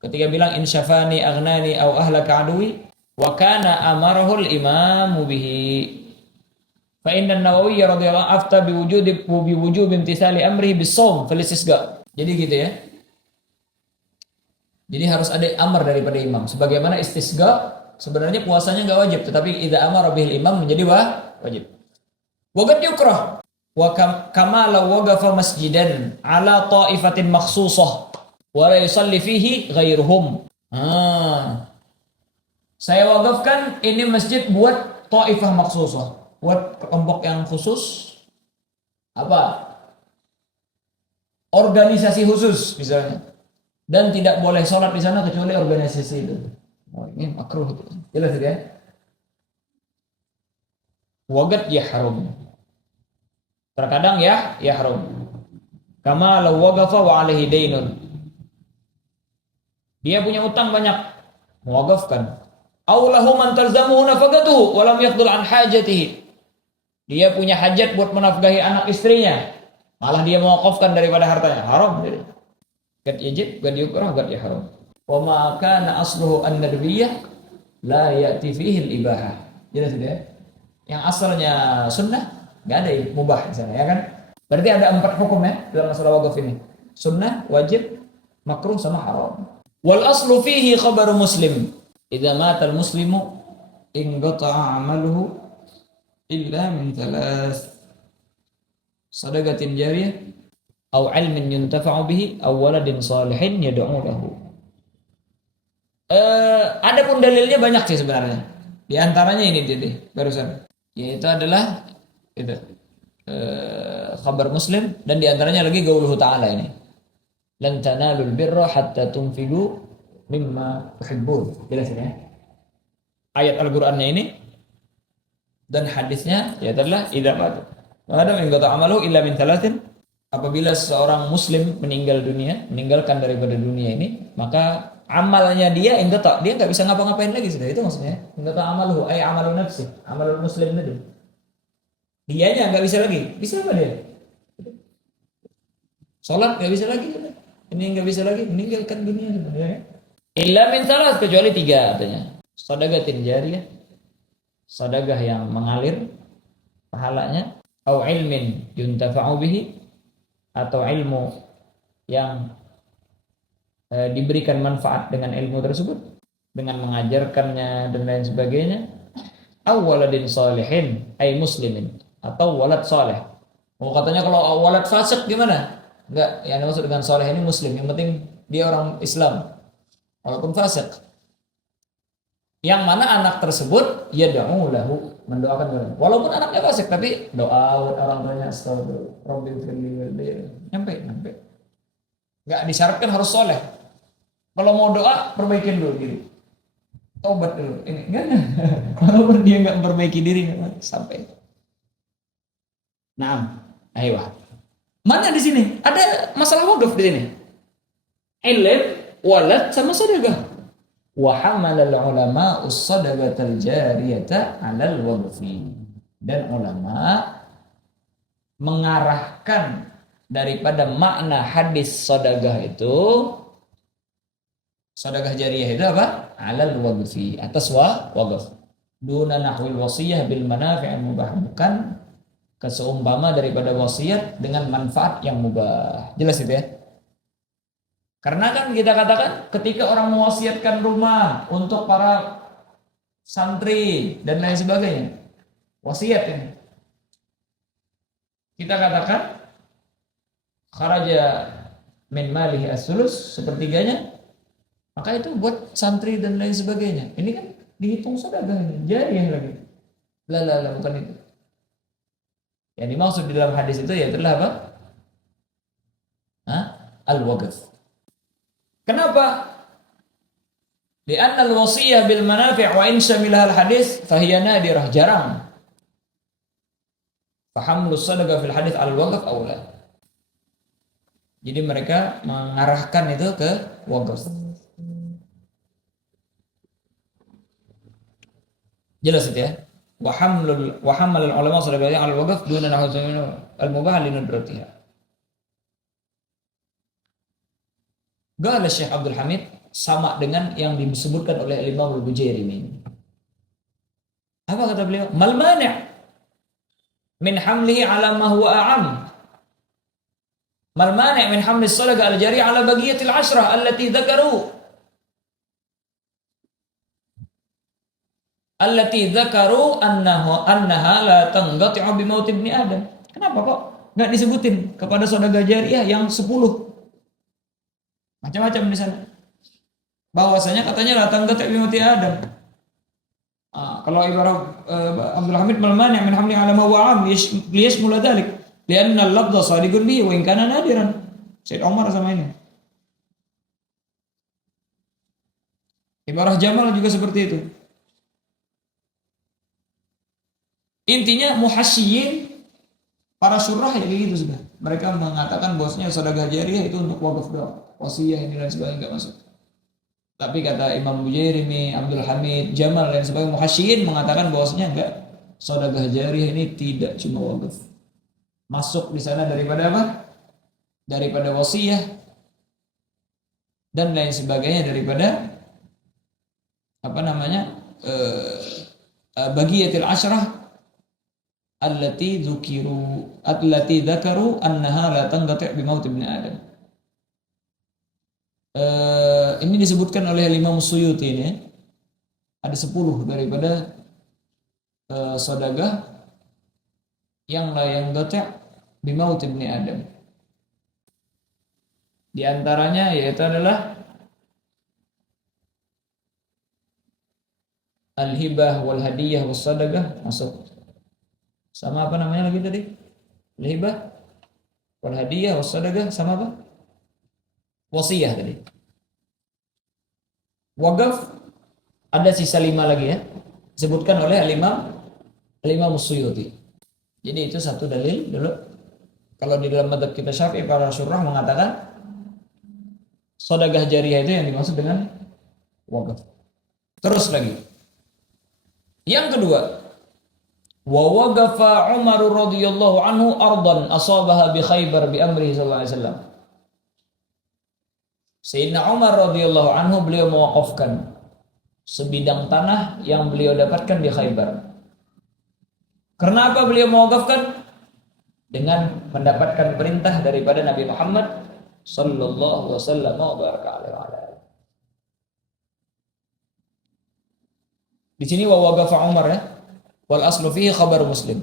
Ketika bilang in syafani aghnani au ahlaka aduwi wa kana amarahul imamu bihi. Fa inna Nawawi radhiyallahu afta biwujub imtithali amrihi bis-shaum fil istisqa. Jadi gitu ya. Jadi harus ada amar daripada imam. Sebagaimana istisqa sebenarnya puasanya enggak wajib, tetapi idza amara bihil imam menjadi wajib. Wa qad yukrah wa kama law waqafa masjidan ala ta'ifatin makhsusah wa la yusalli fihi ghairuhum. Saya wakafkan ini masjid buat ta'ifah makhsusah, buat kelompok yang khusus, apa? Organisasi khusus misalnya. Dan tidak boleh sholat di sana kecuali organisasi itu. Oh, ini makruh itu. Jelas ya? Wagat yahrum. Terkadang yahrum. Kama law waqafa wa alaihi dainun. Dia punya utang banyak, mewakafkan. Aw lahu man talzamuhu nafaqatuhu wa lam yaqdul an hajatihi. Dia punya hajat buat menafkahi anak istrinya, malah dia mewakafkan daripada hartanya. Haram. Gad yajib, gad yukrah, gad yahrum. Wa ma kana asluhu an-nadbiyah la ya'ti fihi al-ibahah. Jelas tidak? Yang asalnya sunnah, enggak ada mubah di sana, ya kan? Berarti ada 4 hukum ya dalam masalah wakaf ini. Sunnah, wajib, makruh sama haram. Wal aslu fihi khabar Muslim. Idza mata al-muslimu inqata'a 'amaluhu illa min 3 sadaqatin jariyah aw 'ilmin yuntafa'u bihi aw waladin salihin yad'u lahu. Adapun dalilnya banyak sih sebenarnya. Di antaranya ini jadi barusan, yaitu adalah itu khabar Muslim, dan di antaranya lagi qauluhu ta'ala ini. Lan tanalul birra hatta tunfiqu mimma tuhibbun. Jelas ya. Ayat Al-Qur'annya ini dan hadisnya ya adalah idza mata. Ada minggata amalu illa min 3. Apabila seorang muslim meninggal dunia, meninggalkan daripada dunia ini, maka amalnya dia enggak bisa ngapa-ngapain lagi sudah. Itu maksudnya. Enggak amaluhu ay amalu nafsi, amalul muslim tadi. Dianya enggak bisa lagi. Bisa apa dia? Salat enggak bisa lagi. Ini enggak bisa lagi, meninggalkan dunia sebenarnya. Illa min 3, kecuali 3 katanya. Shadaqatin jariyah, sedekah yang mengalir pahalanya, au ilmin yuntafa'u bihi, atau ilmu yang diberikan manfaat dengan ilmu tersebut, dengan mengajarkannya dan lain sebagainya, au waladin salihin ay muslimin, atau walad saleh. Oh katanya kalau walad fasik gimana? Enggak, yang dimaksud dengan saleh ini muslim, yang penting dia orang Islam walaupun fasik. Yang mana anak tersebut yad'u lahu, mendoakan kepada, walaupun anaknya fasik tapi doa orang tuanya, astagfirullah rabbil firli, nyampe. Enggak disyaratkan harus soleh. Kalau mau doa perbaikin dulu diri, taubat dulu ini enggak. Walaupun dia enggak memperbaiki diri sampai. Naam, ayo. Mana di sini ada masalah wakaf di sini? Ilm, walad sama sedekah. Wa hamalal ulama as-sadaqatal jariyata 'alal waqfi. Dan ulama mengarahkan daripada makna hadis sedekah itu, sedekah jariyah itu apa? 'Alal waqfi, atas waqf. Duna nahwil wasiyah bil manafi' mubah, bukan keseumpama daripada wasiat dengan manfaat yang mubah. Jelas itu ya? Karena kan kita katakan ketika orang mewasiatkan rumah untuk para santri dan lain sebagainya, wasiat ini. Kita katakan kharaja min malihi as-sulus, sepertiganya, maka itu buat santri dan lain sebagainya. Ini kan dihitung sedekah ini, jariyah lagi. Lah bukan itu. Yang dimaksud di dalam hadis itu yaitu apa? Al-waqf. Kenapa? Li'anna al-wasiyah bil manafi' wa in syamilaha al-hadis fahiya nadirah, jarang. Fahamlu sadaqah fil hadis al-waqf aula. Jadi mereka mengarahkan itu ke waqf. Jelas itu ya? Wa hamal ulama sadaqah al-waqf duna nahwu al-mubah li nudratiha. Qala Syekh Abdul Hamid, sama dengan yang disebutkan oleh Imam Al-Bujairi ini. Apa kata beliau? Mal mani' min hamlihi ala ma huwa a'am. Mal mani' min hamli as-sadaqah al-jariyah ala baqiyatil 'ashrah allati dzakaru annaha la tanqati'u bi maut ibni Adam. Kenapa kok enggak disebutin kepada sedekah jariyah yang 10? Macam-macam di sana. Bahwasanya katanya datang ke Nabi Adam. Kalau ibarat Abdul Hamid Malmani min hamli ala ma wa'am liyashmul dzalik lianna al-lafdha sadiqun bihi wa in kana nadiran. Said Omar sama ini. Ibarah Jamal juga seperti itu. Intinya muhasyiyin, para syurah ya gitu sudah. Mereka mengatakan bahwasanya sedekah jariyah itu untuk wakaf doang. Wasiyah ini dan sebagainya enggak masuk. Tapi kata Imam Bujairimi, Abdul Hamid, Jamal dan sebagainya muhasyiyin mengatakan bahwasanya enggak. Sedekah jariyah ini tidak cuma wakaf. Masuk di sana daripada apa? Daripada wasiyah dan lain sebagainya daripada apa namanya? Bagiyatil asyrah allati dzakaru annaha la tanqati' bi maut ibni Adam. Ini disebutkan oleh Imam Suyuti ini. Ada 10 daripada sedekah yang la yanqati' bi maut ibni Adam. Di antaranya yaitu adalah al-hibah wal hadiyah was sadaqah masuk. Sama apa namanya lagi tadi? Al-hibah wal hadiyah was sadaqah sama apa? Wasiyah tadi. Wakaf ada sisa 5 lagi ya. Disebutkan oleh Al-Imam Suyuti. Jadi itu satu dalil dulu. Kalau di dalam madzhab kita Syafi'i para syurah mengatakan sedekah jariyah itu yang dimaksud dengan wakaf. Terus lagi. Yang kedua, wa waqafa Umar radhiyallahu anhu ardan asabaha bi Khaybar bi amrihi sallallahu alaihi wasallam. Sayyidina Umar radhiyallahu anhu beliau mewakafkan sebidang tanah yang beliau dapatkan di Khaybar. Kenapa beliau mewakafkan? Dengan mendapatkan perintah daripada Nabi Muhammad sallallahu alaihi wasallam wa baraka alaihi. Di sini wa waqafa Umar ya. Wal aslu fihi khabar Muslim.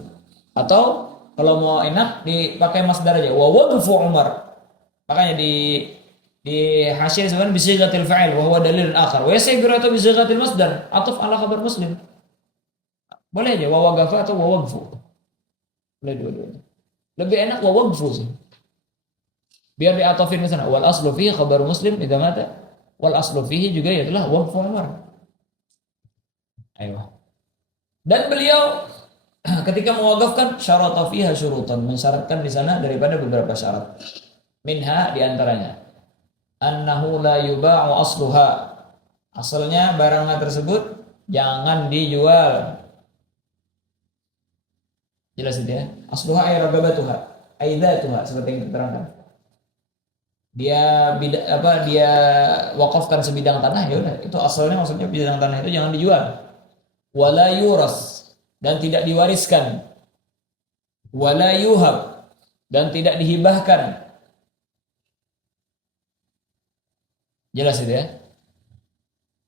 Atau kalau mau enak dipakai masdar aja wa waqfu Umar. Makanya di hasil sebenarnya bisighatil fa'il wa huwa dalil akhar. Wa yasighru atau bisighatil masdar atuf ala khabar Muslim. Boleh aja wa waqafa atau wa waqfu. Boleh dua-duanya. Lebih enak wa waqfu sih. Biar diatofin ke sana. Wal aslu fihi khabar Muslim idza mata. Wal aslu fihi juga adalah waqfu Umar. Ayo. Dan beliau ketika mewakafkan syarata fiha syurutan, mensyaratkan di sana daripada beberapa syarat. Minha di antaranya annahu la yuba'u asluha. Asalnya barang tersebut jangan dijual. Jelas itu ya. Asluha ay ragabatuha, aidatuha seperti yang diterangkan. Dia wakafkan sebidang tanah ya udah, itu asalnya maksudnya bidang tanah itu jangan dijual. Wala yuras dan tidak diwariskan. Wala yuhab dan tidak dihibahkan. Jelas itu ya.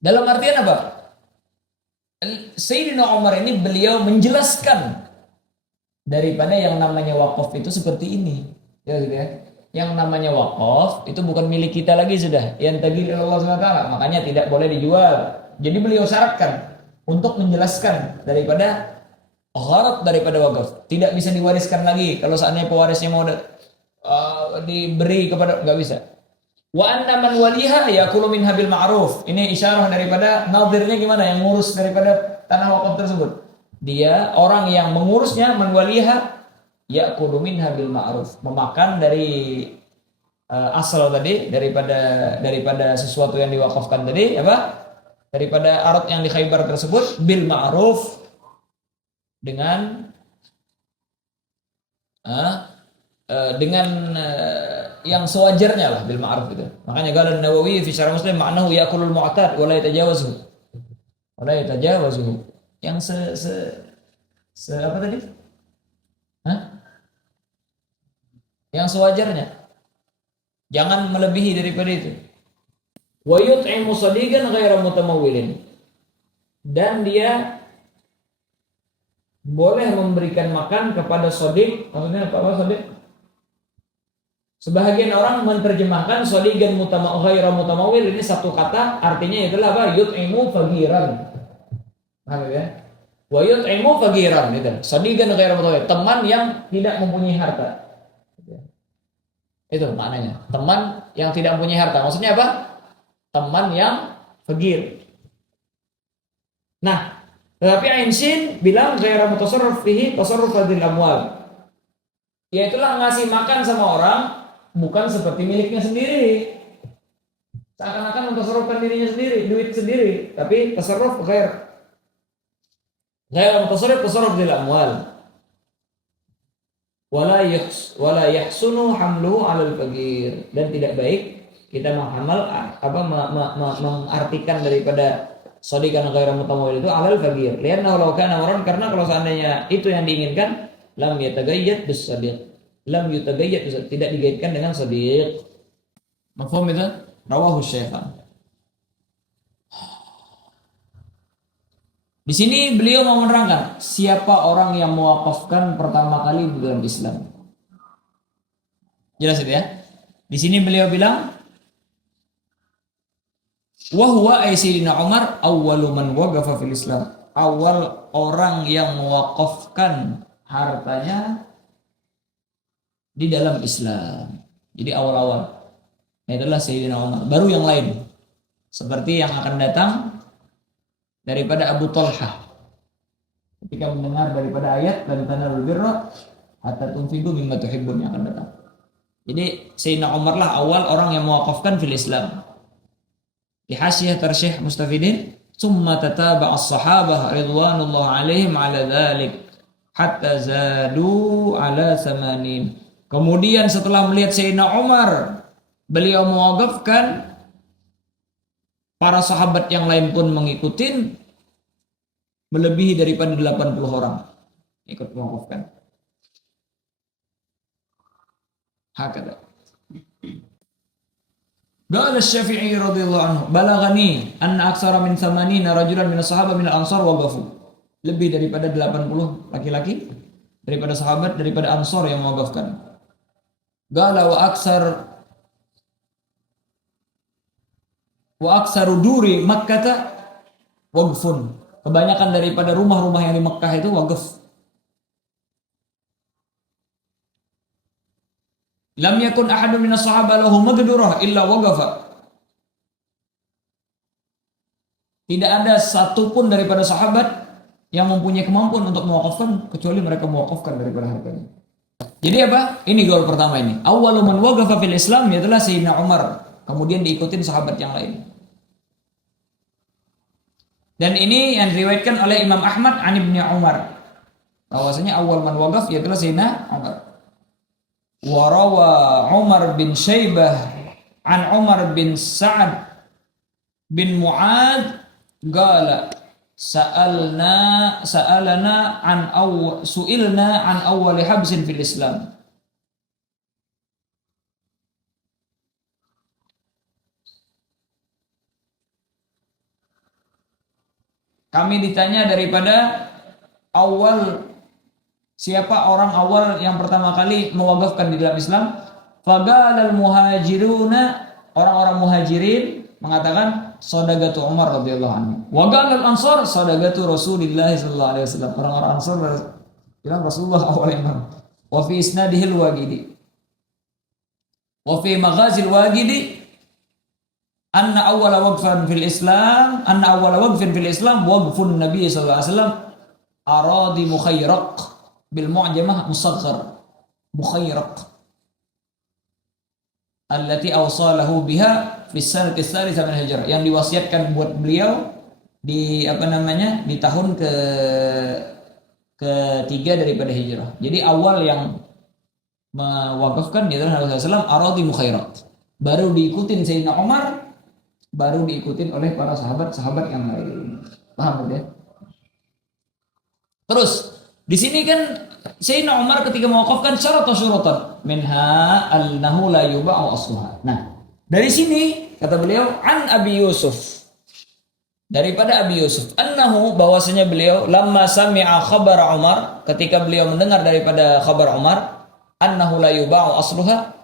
Dalam artian apa? Sayyidina Umar ini beliau menjelaskan daripada yang namanya wakaf itu seperti ini. Ya gitu ya. Yang namanya wakaf itu bukan milik kita lagi sudah. Yang tadi Allah SWT, makanya tidak boleh dijual. Jadi beliau syaratkan untuk menjelaskan daripada gharad daripada wakaf. Tidak bisa diwariskan lagi. Kalau seandainya pewarisnya mau diberi kepada, nggak bisa. Wa anna man waliha yaqulu minha bil ma'ruf. Ini isyarah daripada nadirnya gimana yang ngurus daripada tanah wakaf tersebut. Dia orang yang mengurusnya man waliha yaqulu minha bil ma'ruf. Memakan dari asal tadi daripada sesuatu yang diwakafkan tadi apa? Daripada arat yang di Khaybar tersebut bil ma'ruf dengan yang sewajarnya lah bil ma'ruf itu. Makanya qala An-Nawawi fi Syarah Muslim ma'nahu ya'kulul mu'tad wa la yatajawazu. Wa la yatajawazu. Yang apa tadi? Yang sewajarnya. Jangan melebihi daripada itu. Wa yut'imu sadiqan ghairu mutamawwilin. Dan dia boleh memberikan makan kepada shadiq. Maksudnya apa shadiq? Sebahagian orang menerjemahkan shadiqan ghairu mutamawwil ini satu kata artinya itulah apa? Yut'imu faqiran. Paham ya? Wa yut'imu faqiran gitu. Shadiqan ghairu mutamawwil, teman yang tidak mempunyai harta. Itu maknanya. Teman yang tidak mempunyai harta. Maksudnya apa? Teman yang fakir. Nah, Tetapi Ain Shin bilang ghairu mutasarrif fihi tasarruf hadhil amwal. Yaitulah ngasih makan sama orang bukan seperti miliknya sendiri. Seakan-akan mentasarrufkan dirinya sendiri, duit sendiri, tapi tasarruf ghair. Ghairu mutasarrif tasarruf hadhil amwal. Wala yahsunu hamluhu 'alal faqir, dan tidak baik kita menghamal mengartikan daripada shadiqan ghairu mutamawil itu 'alal faqir. Lianna law kana amran, karena kalau seandainya itu yang diinginkan, lam yatagayyad bis shadiq. Lam yutagayyad, tidak digaitkan dengan shadiq. Mafhum itu? Rawahu Syaikhan. Di sini beliau mau menerangkan siapa orang yang mewakafkan pertama kali di dalam Islam. Jelas itu ya. Di sini beliau bilang, wa huwa Sayyidina Umar awwalu man waqafa fil Islam. Awal orang yang mewakafkan hartanya di dalam Islam. Jadi awal-awal itulah Sayyidina Umar. Baru yang lain seperti yang akan datang daripada Abu Talha ketika mendengar daripada ayat lan tanalul birra hatta tunfiqu mimma tuhibbun yang akan datang. Jadi Sayyidina Umar lah awal orang yang mewakafkan fil Islam. Di Hasyiyah Tarsyih Mustafidin, summa tataba'a as-sahabah ridwanullah alaihim ala dzalik hatta zadu ala 80. Kemudian setelah melihat Sayyidina Umar beliau mewakafkan, para sahabat yang lain pun mengikutin, melebihi daripada 80 orang ikut mewakafkan. Hakada. Qala Asy-Syafi'i radhiyallahu anhu, balaghani anna aktsara min 80 rajulan min as-sahabah min al-ansar waqafu. Lebih daripada 80 laki-laki daripada sahabat daripada Ansar yang mewakafkan. Qala wa aksaru duri Makkah waqfun. Kebanyakan daripada rumah-rumah yang di Mekah itu waqf. Lam yakun ahadun minas sahabah lahu maqdurah illa waqafa. Tidak ada satupun daripada sahabat yang mempunyai kemampuan untuk mewakafkan kecuali mereka mewakafkan daripada hartanya. Jadi apa? Ini gaul pertama ini. Awwalu man waqafa fil Islam adalah Sayyidina Umar. Kemudian diikutin sahabat yang lain. Dan ini yang diriwayatkan oleh Imam Ahmad an Ibnu Umar. Bahwasanya awal man waqaf adalah Sayyidina Umar. Wa rawa Umar bin Syaibah an Umar bin Sa'ad bin Mu'ad qala su'ilna an awwal habsin fil Islam. Kami ditanya daripada awal, siapa orang awal yang pertama kali mewakafkan di dalam Islam. Faqalal muhajiruna, orang-orang muhajirin mengatakan sadaqatu Umar radhiyallahu anhu. Wa qalal ansar sadaqatu Rasulillah sallallahu alaihi wasallam. Orang-orang Ansar bilang Rasulullah awal imam. Wa fi isnadihil Waqidi. Wa fi maghazil Waqidi anna awwala waqfin fil Islam waqfun Nabi sallallahu alaihi wasallam aradi mukhayraq bil mu'jamah musaghar mukhayraq allati awsalahu biha fi sanati tsalitsah min hijrah, yang diwasiatkan buat beliau di di tahun ketiga daripada hijrah. Jadi awal yang mewakafkan adalah Nabi sallallahu alaihi wasallam aradi mukhayraq, baru diikutin Sayyidina Umar, baru diikutin oleh para sahabat-sahabat yang lain. Paham ya? Terus di sini kan Sayyidina Umar ketika mewakafkan syaratan minha al-nahu la yuba'u asluha. Nah, dari sini kata beliau an Abi Yusuf, daripada Abi Yusuf, annahu, bahwasanya beliau lamma sami'a khabar Umar, ketika beliau mendengar daripada khabar Umar, annahu la yuba'u asluha,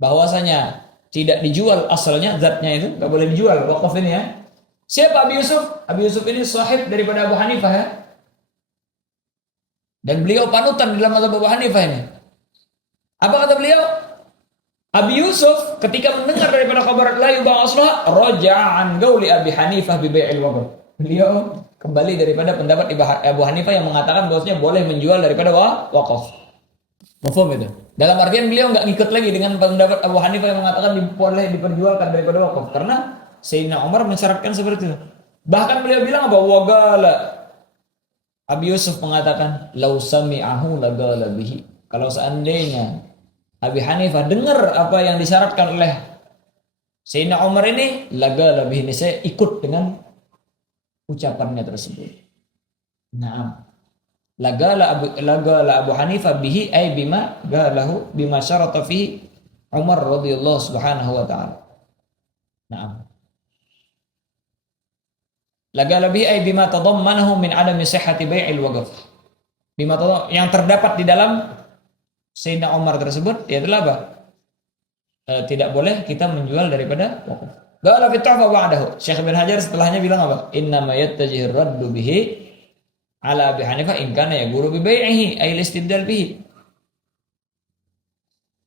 bahwasanya tidak dijual asalnya, zatnya itu nggak boleh dijual, wakaf ini ya. Siapa Abi Yusuf? Abi Yusuf ini sahib daripada Abu Hanifah ya. Dan beliau panutan dalam mazhab Abu Hanifah ini. Apa kata beliau? Abi Yusuf ketika mendengar daripada kabar la yubah aslah, raja'an gauli Abi Hanifah bi bai'il waqf. Beliau Kembali daripada pendapat Abu Hanifah yang mengatakan bahwasanya boleh menjual daripada wakaf. Mafhum itu. Dalam artian beliau nggak ngikut lagi dengan pendapat Abu Hanifah yang mengatakan boleh diperjualkan daripada wakaf, karena Sayyidina Umar mensyaratkan seperti itu. Bahkan beliau bilang apa? Wagala. Abi Yusuf mengatakan, "Lau sami'ahu lagala bihi." Kalau seandainya Abi Hanifah dengar apa yang disyaratkan oleh Sayyidina Umar ini, lagala bihi, saya ikut dengan ucapannya tersebut. Nah, lagala Abu Hanifah bihi ay bima galahu bima syarata fihi Umar radhiyallahu subhanahu wa ta'ala. Naam. Lagala bihi ay bima tadammanahu min adami sihhati bai'il waqf. Bima yang terdapat di dalam Sayyidina Umar tersebut ya adalah apa? Tidak boleh kita menjual daripada wakaf. Qala fi tuhfa ba'dahu. Syekh bin Hajar setelahnya bilang apa? Inna ma yattajihir raddu bihi ala Abi Hanifah in kana yaqulu bi bai'ihi ay al-istibdal bihi.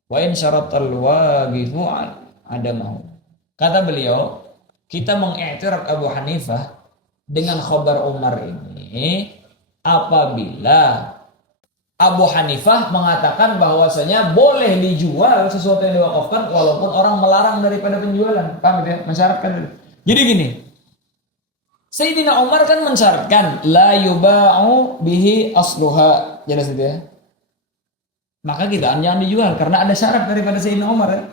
Wa in syaratal waqifu adamahu. Kata beliau, kita mengiktiraf Abu Hanifah dengan khabar Umar ini apabila Abu Hanifah mengatakan bahwasanya boleh dijual sesuatu yang diwakafkan walaupun orang melarang daripada penjualan. Paham ya? Mensyaratkan. Jadi gini, Sayyidina Umar kan mensyaratkan la yuba'u bihi asluha. Jelas itu ya. Maka kita jangan dijual karena ada syarat daripada Sayyidina Umar ya.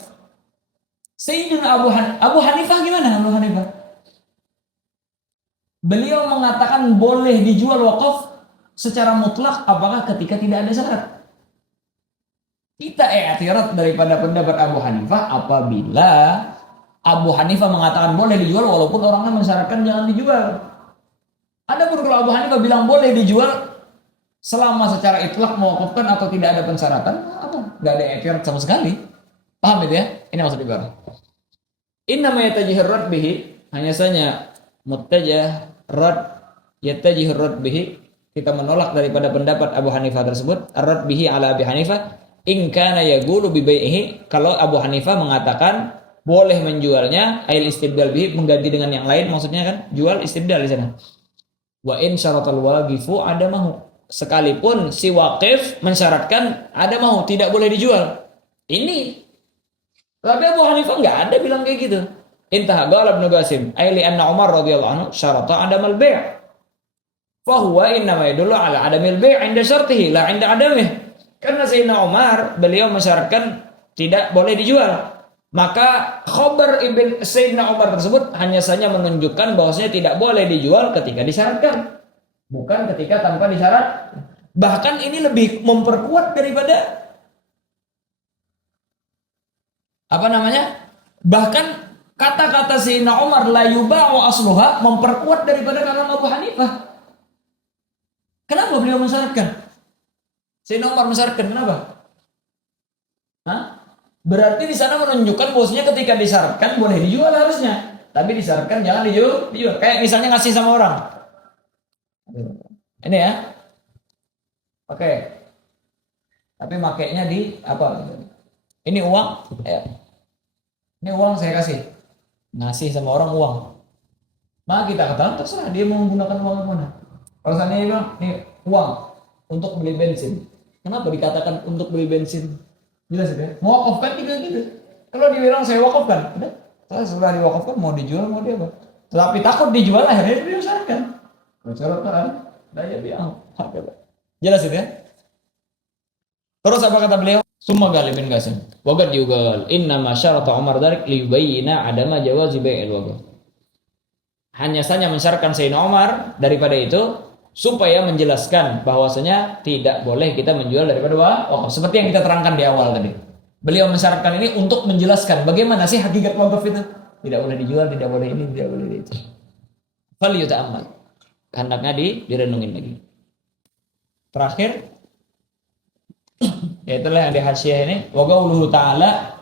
Sayyidina Abu Hanifah gimana Abu Hanifah? Beliau mengatakan boleh dijual wakaf secara mutlak apakah ketika tidak ada syarat. Kita i'tirad daripada pendapat Abu Hanifah apabila Abu Hanifah mengatakan boleh dijual walaupun orangnya mensyaratkan jangan dijual. Adapun kalau Abu Hanifah bilang boleh dijual selama secara itlak mewakafkan atau tidak ada pensyaratan, apa? Enggak ada i'tirad sama sekali. Paham itu ya? Ini maksud ibarat. Inna ma yatajihir rad bihi, hanya saja muttajah rad yatajihir rad bihi, kita menolak daripada pendapat Abu Hanifah tersebut, ar-rad bihi ala Abi Hanifah in kana yaqulu bi bai'ihi, kalau Abu Hanifah mengatakan boleh menjualnya, ail istibdal bihi, mengganti dengan yang lain, maksudnya kan jual istibdal di sana. Wa in syaratal waqifu adamahu, sekalipun si waqif mensyaratkan adamahu, tidak boleh dijual. Ini tapi Abu Hanifah enggak ada bilang kayak gitu. Intah qala Ibnu Qasim aili anna Umar radhiyallahu anhu syarata adamal bai'. Fa huwa inna ma yadullu ala adamil bai' 'inda syartihi la 'inda adamih. Karena Sayyidina Umar beliau mensyaratkan tidak boleh dijual. Maka khabar Ibn Sayyidina Umar tersebut hanya saja menunjukkan bahwasanya tidak boleh dijual ketika disyaratkan, bukan ketika tanpa disyarat. Bahkan ini lebih memperkuat daripada bahkan kata-kata Sayyidina Umar la yuba'u asluha memperkuat daripada kalam Abu Hanifah. Kenapa beliau mensyaratkan? Sayyidina Umar mensyaratkan kenapa? Berarti di sana menunjukkan bahwasanya ketika disyaratkan boleh dijual harusnya, tapi disyaratkan jangan dijual. Kayak misalnya ngasih sama orang. Ini ya. Oke. Tapi makainya di apa? Ini uang, ya. Ini uang saya kasih. Ngasih sama orang uang. Maka kita katakan terserah dia mau menggunakan uang mana. Kalau seandainya dia bilang, ini uang untuk beli bensin. Kenapa dikatakan untuk beli bensin? Jelas ya? Mau wakafkan juga gitu. Kalau dibilang saya wakafkan, udah. Saya sudah diwakafkan, mau dijual, mau dia apa. Tapi takut dijual, akhirnya dia syaratkan. Syaratkan, daya biang. Jelas itu ya? Terus apa kata beliau? Summa qala Ibnu Qasim, wa qad yuqal inna ma syarata Umar dzalik li yubayyina adama jawazi bai'il waqf. Hanya saja mensyaratkan Sayyidina Umar daripada itu supaya menjelaskan bahwasanya tidak boleh kita menjual daripada wakaf. Seperti yang kita terangkan di awal tadi. Beliau mensyaratkan ini untuk menjelaskan bagaimana sih hakikat wakaf itu. Tidak boleh dijual, tidak boleh ini, tidak boleh itu. Fal yuta'ammal. Hendaknya direnungin lagi. Terakhir, yaitulah yang di hasyiah ini, wa qauluhu ta'ala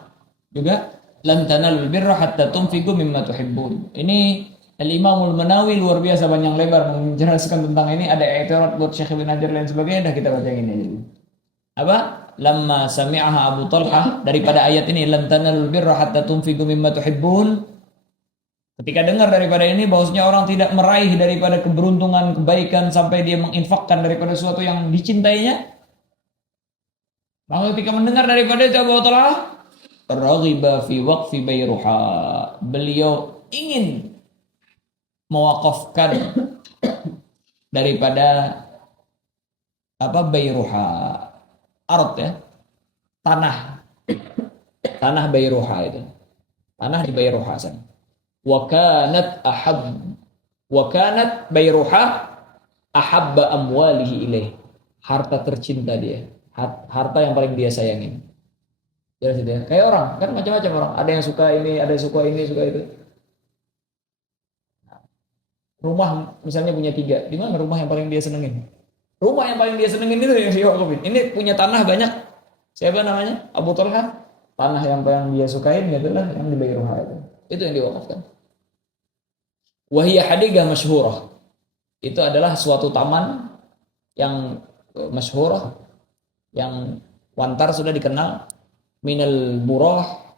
juga lan tanalul birra hatta tunfiqu mimma tuhibbun. Ini Al-Imamul Manawi luar biasa panjang lebar menjelaskan tentang ini. Ada i'tirad buat Syekh Ibn Hajar dan sebagainya. Dah kita baca yang ini. Apa? Lamma sami'aha Abu Talha, daripada ayat ini lan tanalul birra hatta tunfiqu mimma tuhibbun. Ketika dengar daripada ini bahwasanya orang tidak meraih daripada keberuntungan, kebaikan sampai dia menginfakkan daripada sesuatu yang dicintainya, maka ketika mendengar daripada itu Abu Talha, raghiba fi waqfi Bayruha. Beliau ingin mewakafkan daripada Bayruha. Ard ya, tanah. Tanah Bayruha itu. Tanah di Bayruha sana. Wa kanat Bayruha ahabba amwalihi ilaih. Harta tercinta dia. Harta yang paling dia sayangin. Jelas itu ya. Kayak orang, kan macam-macam orang. Ada yang suka ini, ada yang suka ini, suka itu. Rumah misalnya punya 3. Di mana rumah yang paling dia senengin? Rumah yang paling dia senengin itu yang diwakafin. Ini punya tanah banyak. Siapa namanya? Abu Talha. Tanah yang paling dia sukain itulah yang di Bayruha itu. Itu yang diwakafkan. Wahiyya hadiqah masyhurah. Itu adalah suatu taman yang masyhurah, yang wantar sudah dikenal. Minal burah,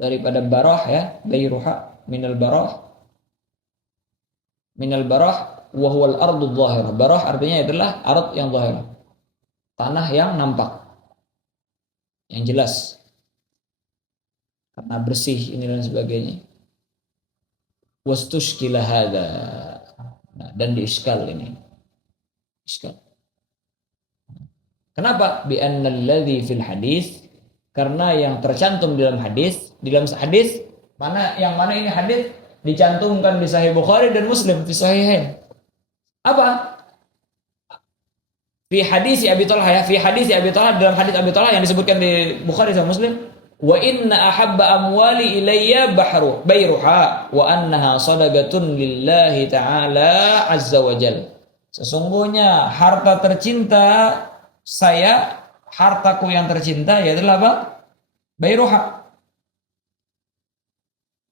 daripada barah ya, Bayruha. Minal barah wa huwal ardul zahirah. Barah artinya adalah ard yang zahirah. Tanah yang nampak. Yang jelas. Karena bersih ini dan sebagainya. Wastushkila hadza. Nah, dan diiskal ini. Iskal. Kenapa? Bi annal ladzi fil hadis, karena yang tercantum dalam hadis mana ini hadis dicantumkan di Sahih Bukhari dan Muslim di Sahihain. Apa? Fi hadis Abi Talha ya, fi hadis Abi Talha, dalam hadis Abi Talha yang disebutkan di Bukhari dan Muslim, wa inna ahabba amwali ilayya Bayruha wa annaha sadaqatun lillahi ta'ala azza wa jal. Sesungguhnya harta tercinta saya, hartaku yang tercinta yaitu apa? Bayruha.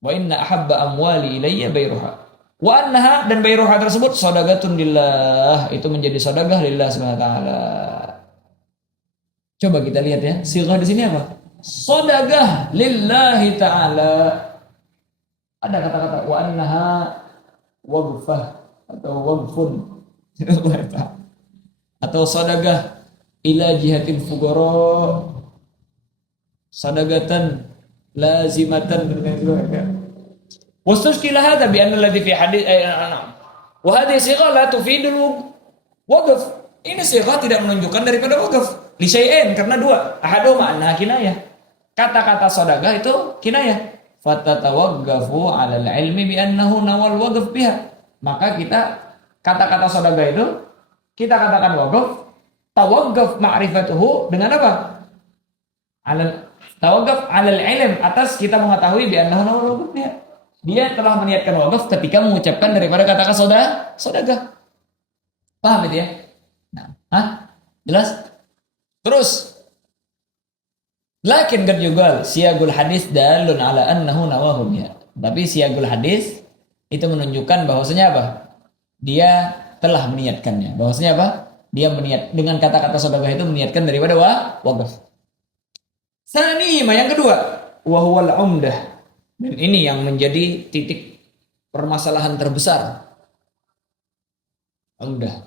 Wa inna ahabba amwali ilayya Bayruha. Wa annaha, dan Bayruha tersebut sadaqatun lillah, itu menjadi sedekah lillah Subhanahu wa taala. Coba kita lihat ya, sighah di sini apa? Sedekah lillahi taala. Ada kata-kata wa annaha waqfah atau waqfun atau sedekah ila jihatil fuqara, sadaqatan lazimatan dengan juga. Wastushkila hadza bi anna alladhi fi hadits wa hadhihi sighah la tufidul waqf. Ini sighah tidak menunjukkan daripada waqf. Li syai'in, karena dua. Ahaduhuma annaha kinayah. Kata-kata sedekah itu kinayah. Fatatawaqafu 'ala al-'ilmi bi annahu nawal waqf biha. Maka kita kata-kata sedekah itu kita katakan waqf, tawaqqaf ma'rifatuhu dengan apa? Tawaqqaf 'alal 'ilm, atas kita mengetahui bi annahu nawal waqf biha. Dia telah meniatkan waqf ketika mengucapkan daripada kata-kata sedekah. Paham itu ya? Nah, jelas? Terus lakin qad yuqal siyagul hadis dalun ala annahu nawahu biha. Tapi siyagul hadis itu menunjukkan bahwasanya apa? Dia telah meniatkannya. Bahwasanya apa? Dia meniat dengan kata-kata sedekah itu meniatkan daripada waqf. Sanima yang kedua, wa huwal umdah. Dan ini yang menjadi titik permasalahan terbesar. Umdah.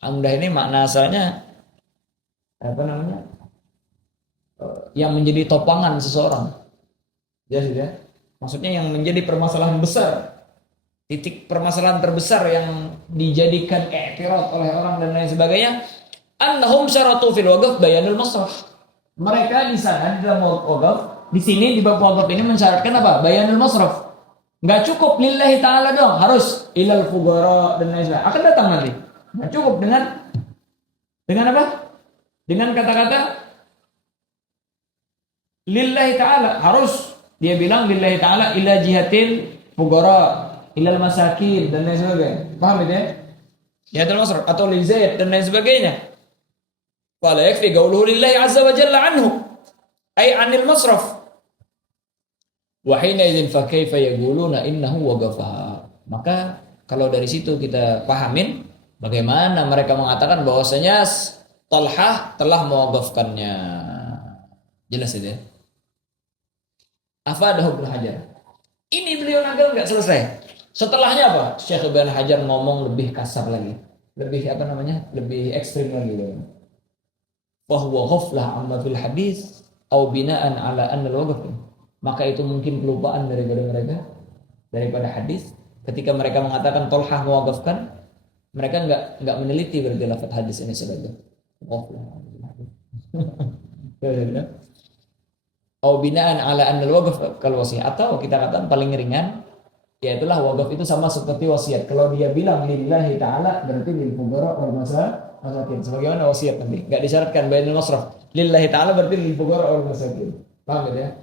Umdah ini makna asalnya apa namanya? Yang menjadi topangan seseorang. Ya sudah. Maksudnya yang menjadi permasalahan besar. Titik permasalahan terbesar yang dijadikan i'tirad oleh orang dan lain sebagainya. Annahum syaratu fil waqf bayanul masraf. Mereka di sana di dalam waqf, di sini di bab waqf ini mensyaratkan apa? Bayanul masraf. Enggak cukup lillahi ta'ala dong, harus ilal fuqara dan lain sebagainya. Akan datang nanti. Enggak cukup dengan apa? Dengan kata-kata lillahi ta'ala, harus dia bilang lillahi ta'ala ila jihatil fuqara, ilal masakin dan lain sebagainya. Paham itu ya? Jihatil masraf atau li zaid dan lain sebagainya. Wala yakfi qauluhu lillahi azza wa jalla anhu ay anil masraf. Wa hina idzin fa kaifa yaquluna innahu waqafaha. Maka kalau dari situ kita pahamin bagaimana mereka mengatakan bahwasanya Talhah telah mewaqafkannya. Jelas itu ya? Afadahu Ibnu Hajar. Ini beliau nagel nggak selesai. Setelahnya apa? Syekh Ibn Hajar ngomong lebih kasar lagi. Lebih apa namanya? Lebih ekstrim lagi. Wahwa ghaflah amma fil hadis au binaan ala anna al-waqf. Maka itu mungkin kelupaan daripada mereka daripada hadis. Ketika mereka mengatakan Tolhah mewakafkan, mereka nggak meneliti berarti lafaz hadis ini sebagai ghaflah. Au binaan ala anna al-waqf kal wasiyah, atau kita katakan paling ringan yaitulah waqaf itu sama seperti wasiat. Kalau dia bilang lillahi ta'ala berarti lil fuqara wal masakin. Sebagaimana wasiat nanti enggak disyaratkan bainal masraf. Lillahi ta'ala berarti lil fuqara wal masakin. Paham ya?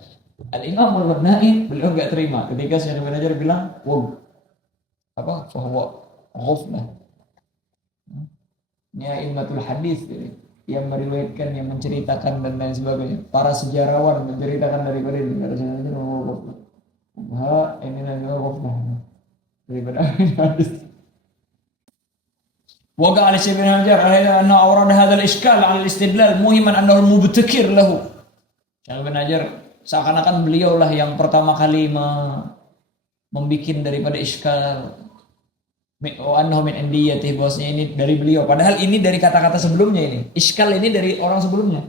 Al-Imam Al-Nawawi beliau enggak terima ketika Syekh Ibnu Hajar bilang apa? Fahuwa ghaflah. Ya immatul hadis yang meriwayatkan, yang menceritakan dan lain sebagainya. Para sejarawan menceritakan daripada ini. Kata Syekh Ibnu Hajar, ini namanya ghaflah daripada hadis. وقع على الشيخ بن حجر أنه أورد هذا الإشكال على الاستدلال مهما أنه المبتكر له. Syekh bin Hajar seakan-akan beliaulah yang pertama kali membikin daripada iskal annahu min indiyati, bahwasanya ini dari beliau, padahal ini dari kata-kata sebelumnya. Ini iskal ini dari orang sebelumnya,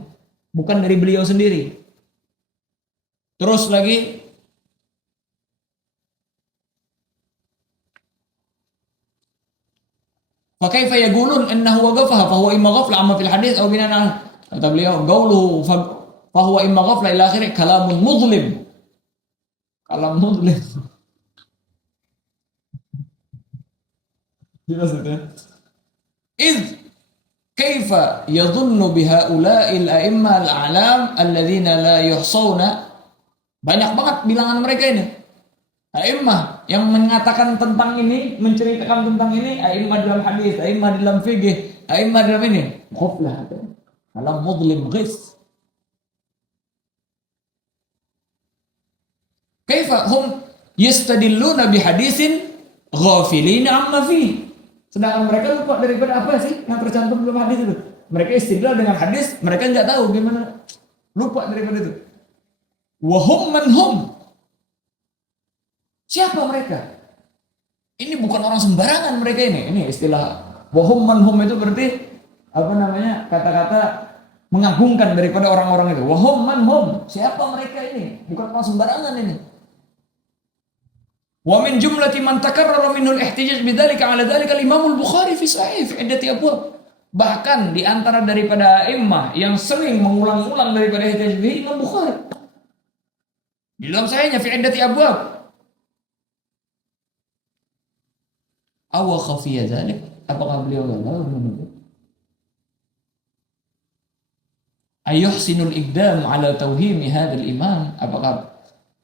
bukan dari beliau sendiri. Terus lagi fakaifa yaqulun innahu waqafaha fa huwa imma ghafla amma fil hadits aw binana. Kata beliau qauluhu fa huwa imma ghafla ila akhirih kalamun mudlim. Kalam mudlim. Jelas itu. Iz kaifa yadhunnu bihaula'il a'imma al-a'lam alladhina la yuhsawna. Banyak banget bilangan mereka ini. A'immah yang mengatakan tentang ini, menceritakan tentang ini, a'immah dalam hadis, a'immah dalam fikih, a'immah dalam ini. Ghaflah. Kalam mudlim ghis. Kaifa hum yastadilluna bihadisin ghafilin amma fi. Sedangkan mereka lupa daripada apa sih yang tercantum dalam hadis itu. Mereka istidlal dengan hadis, mereka enggak tahu gimana, lupa daripada itu. Wa hum man hum. Siapa mereka? Ini bukan orang sembarangan mereka ini. Ini istilah wahum manhum itu berarti apa namanya? Kata-kata mengagungkan daripada orang-orang itu. Wahum manhum. Siapa mereka ini? Bukan orang sembarangan ini. Wa min jumlati man takarrara minhu al-ihtijaj bidzalika 'ala dzalika al-Imam al-Bukhari fi sahih fi iddati abwab. Bahkan di antara daripada a'immah yang sering mengulang-ulang daripada ihtijaj bihi Imam Bukhari. Di dalam sahihnya fi iddati abwab. Awa khafiyya dzalik, apakah beliau gagal menurut? Ayuhsinul iqdam ala tauhimi hadzal imam, apakah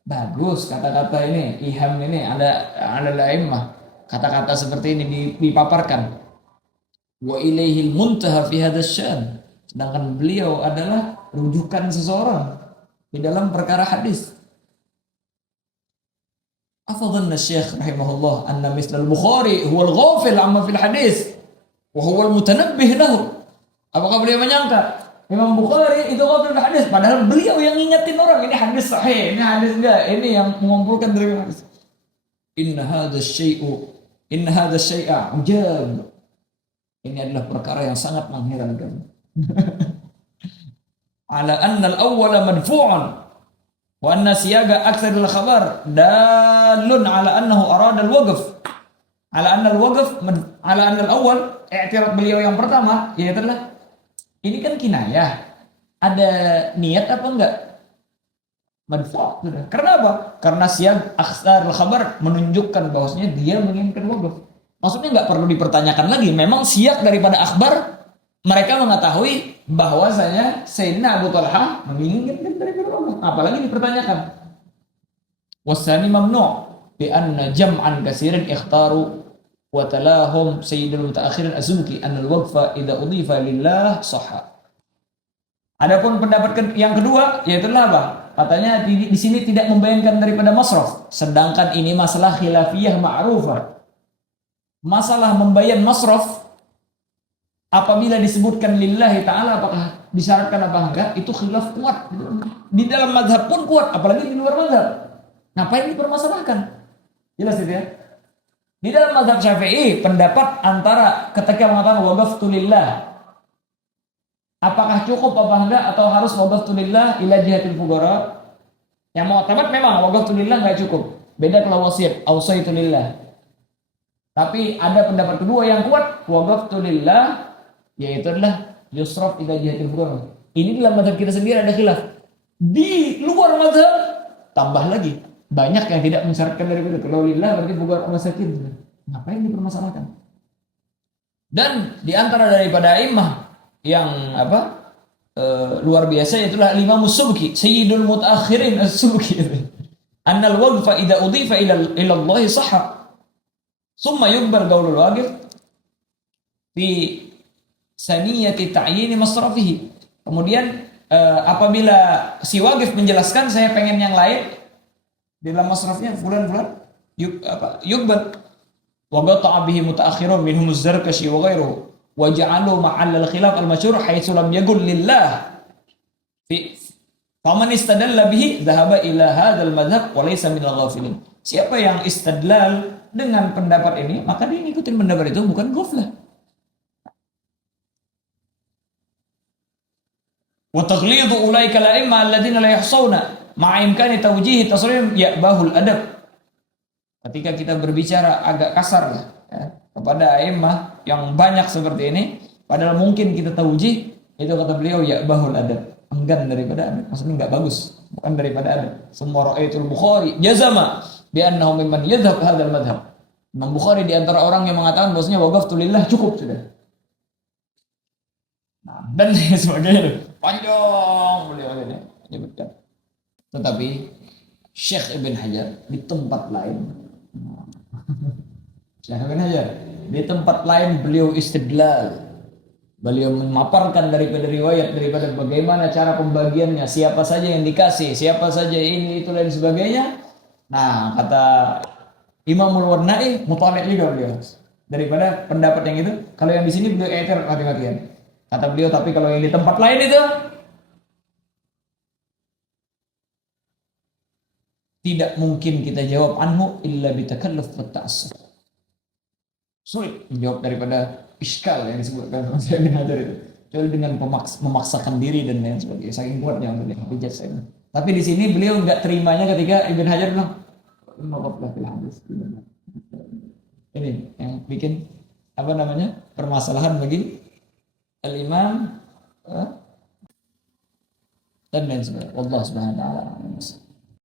bagus kata-kata ini, iham ini ada al-a'immah, kata-kata seperti ini dipaparkan. Wa ilaihil muntaha fi hadzal syan, sedangkan beliau adalah rujukan seseorang di dalam perkara hadis. Afadhanna Syekh rahimahullah anna misal al-Bukhari huwa al-ghafil amma fil hadis wa huwa al-mutanabbih lahu. Apakah beliau menyangka Imam Bukhari itu ghafil fil hadis, padahal beliau yang ngingetin orang ini hadis sahih, ini hadis enggak, ini yang mengumpulkan dari hadis. Inna hadza syai'a ujab. Ini adalah perkara yang sangat mengherankan. Ala anna al-awwala madfu'un wa anna siyaga aktsar al-khabar dalun ala annahu arada al-waqf ala anna al-waqf ala anna al-awwal. I'tirad beliau yang pertama yaitu adalah ini kan kinayah, ada niat apa enggak? Madfu'. Karena apa? Karena siyag aktsar al-khabar menunjukkan bahwasanya dia menginginkan waqf. Maksudnya enggak perlu dipertanyakan lagi, memang siyag daripada akhbar mereka mengetahui bahwasanya Sayyidina Abu Talha menginginkan daripada Allah, apalagi dipertanyakan. Wasani mamnu' bi anna jam'an katsiran ikhtaru wa talahum sayyidul mutaakhirin az-Zuki anna al-waqfa idza udhifa lillah sahha. Adapun pendapat yang kedua yaitu apa? Katanya di sini tidak membayangkan daripada masraf, sedangkan ini masalah khilafiyah ma'rufah. Masalah membayar masraf apabila disebutkan lillahi ta'ala apakah disyaratkan apa enggak, itu khilaf kuat. Di dalam mazhab pun kuat, apalagi di luar mazhab. Ngapain dipermasalahkan? Jelas itu ya. Di dalam mazhab Syafi'i, pendapat antara ketika mengatakan waqaftu lillah, apakah cukup apa enggak atau harus waqaftu lillah ila jihatil fuqara? Yang mu'tamad memang waqaftu lillah enggak cukup. Beda kalau wasiat, ausaitu lillah. Tapi ada pendapat kedua yang kuat, waqaftu lillah, yaitu adalah yusraf ila jihatil fuqara. Ini dalam mazhab kita sendiri ada khilaf. Di luar mazhab tambah lagi. Banyak yang tidak mensyaratkan daripada kalau lillah berarti fuqara masakin. Ngapain dipermasalahkan? Dan di antara daripada imam yang luar biasa itulah Imam Subki, Sayyidul Mutaakhirin As-Subki. Annal waqfa idza udhifa ila Allah sahha. Summa yuqbal qaulul waqif fi saniyati ta'yin masrafihi. Kemudian apabila si waqif menjelaskan saya pengen yang lain di dalam masrafnya bulan-bulan yuqbal wa qata'a bihi mutaakhirun minhum az-Zarkashi wa ghairuhu wa ja'alu ma'al al-khilaf al-masyhur haitsu lam yaqul lillah fi faman istadalla bihi dhahaba ila hadzal madhhab wa laysa min al-ghafilin. Siapa yang istadlal dengan pendapat ini maka dia ngikutin pendapat itu, bukan ghaflah. Wa taghlidu ulaika al-a'imma alladziina la yahsawna ma'a imkani tawjihi tasrihim ya'bahul adab. Ketika kita berbicara agak kasar ya, kepada a'immah yang banyak seperti ini, padahal mungkin kita tawjih, itu kata beliau ya'bahul adab, enggan daripada adab. Maksudnya enggak bagus, bukan daripada adab. Semua ra'aitul Bukhari jazama bi annahu mimman yadhhab hadzal madhhab. Imam Bukhari di antara orang yang mengatakan bahwasanya waqaftu lillah cukup sudah. Nah, dan sebagainya. Panjang beliau ini menyebutkan. Tetapi Syekh Ibn Hajar di tempat lain, Syekh Ibn Hajar di tempat lain beliau istidlal. Beliau memaparkan daripada riwayat, daripada bagaimana cara pembagiannya, siapa saja yang dikasih, siapa saja ini itu dan sebagainya. Nah, kata Imamul Warna'i mutali' juga beliau daripada pendapat yang itu. Kalau yang di sini beliau eter mati-matian. Kata beliau, tapi kalau yang di tempat lain itu tidak mungkin kita jawab anhu illa bitakalluf wa ta'assuf. Sulit menjawab daripada iskal yang disebutkan oleh Syekh Ibn Hajar itu. Kecuali dengan memaksakan diri dan lain sebagainya. Saking kuatnya untuk dihujat saya. Tapi di sini beliau enggak terimanya ketika Ibn Hajar bilang, ini yang bikin permasalahan bagi al-imam dan lain sebagainya. Allah Subhanahu wa taala.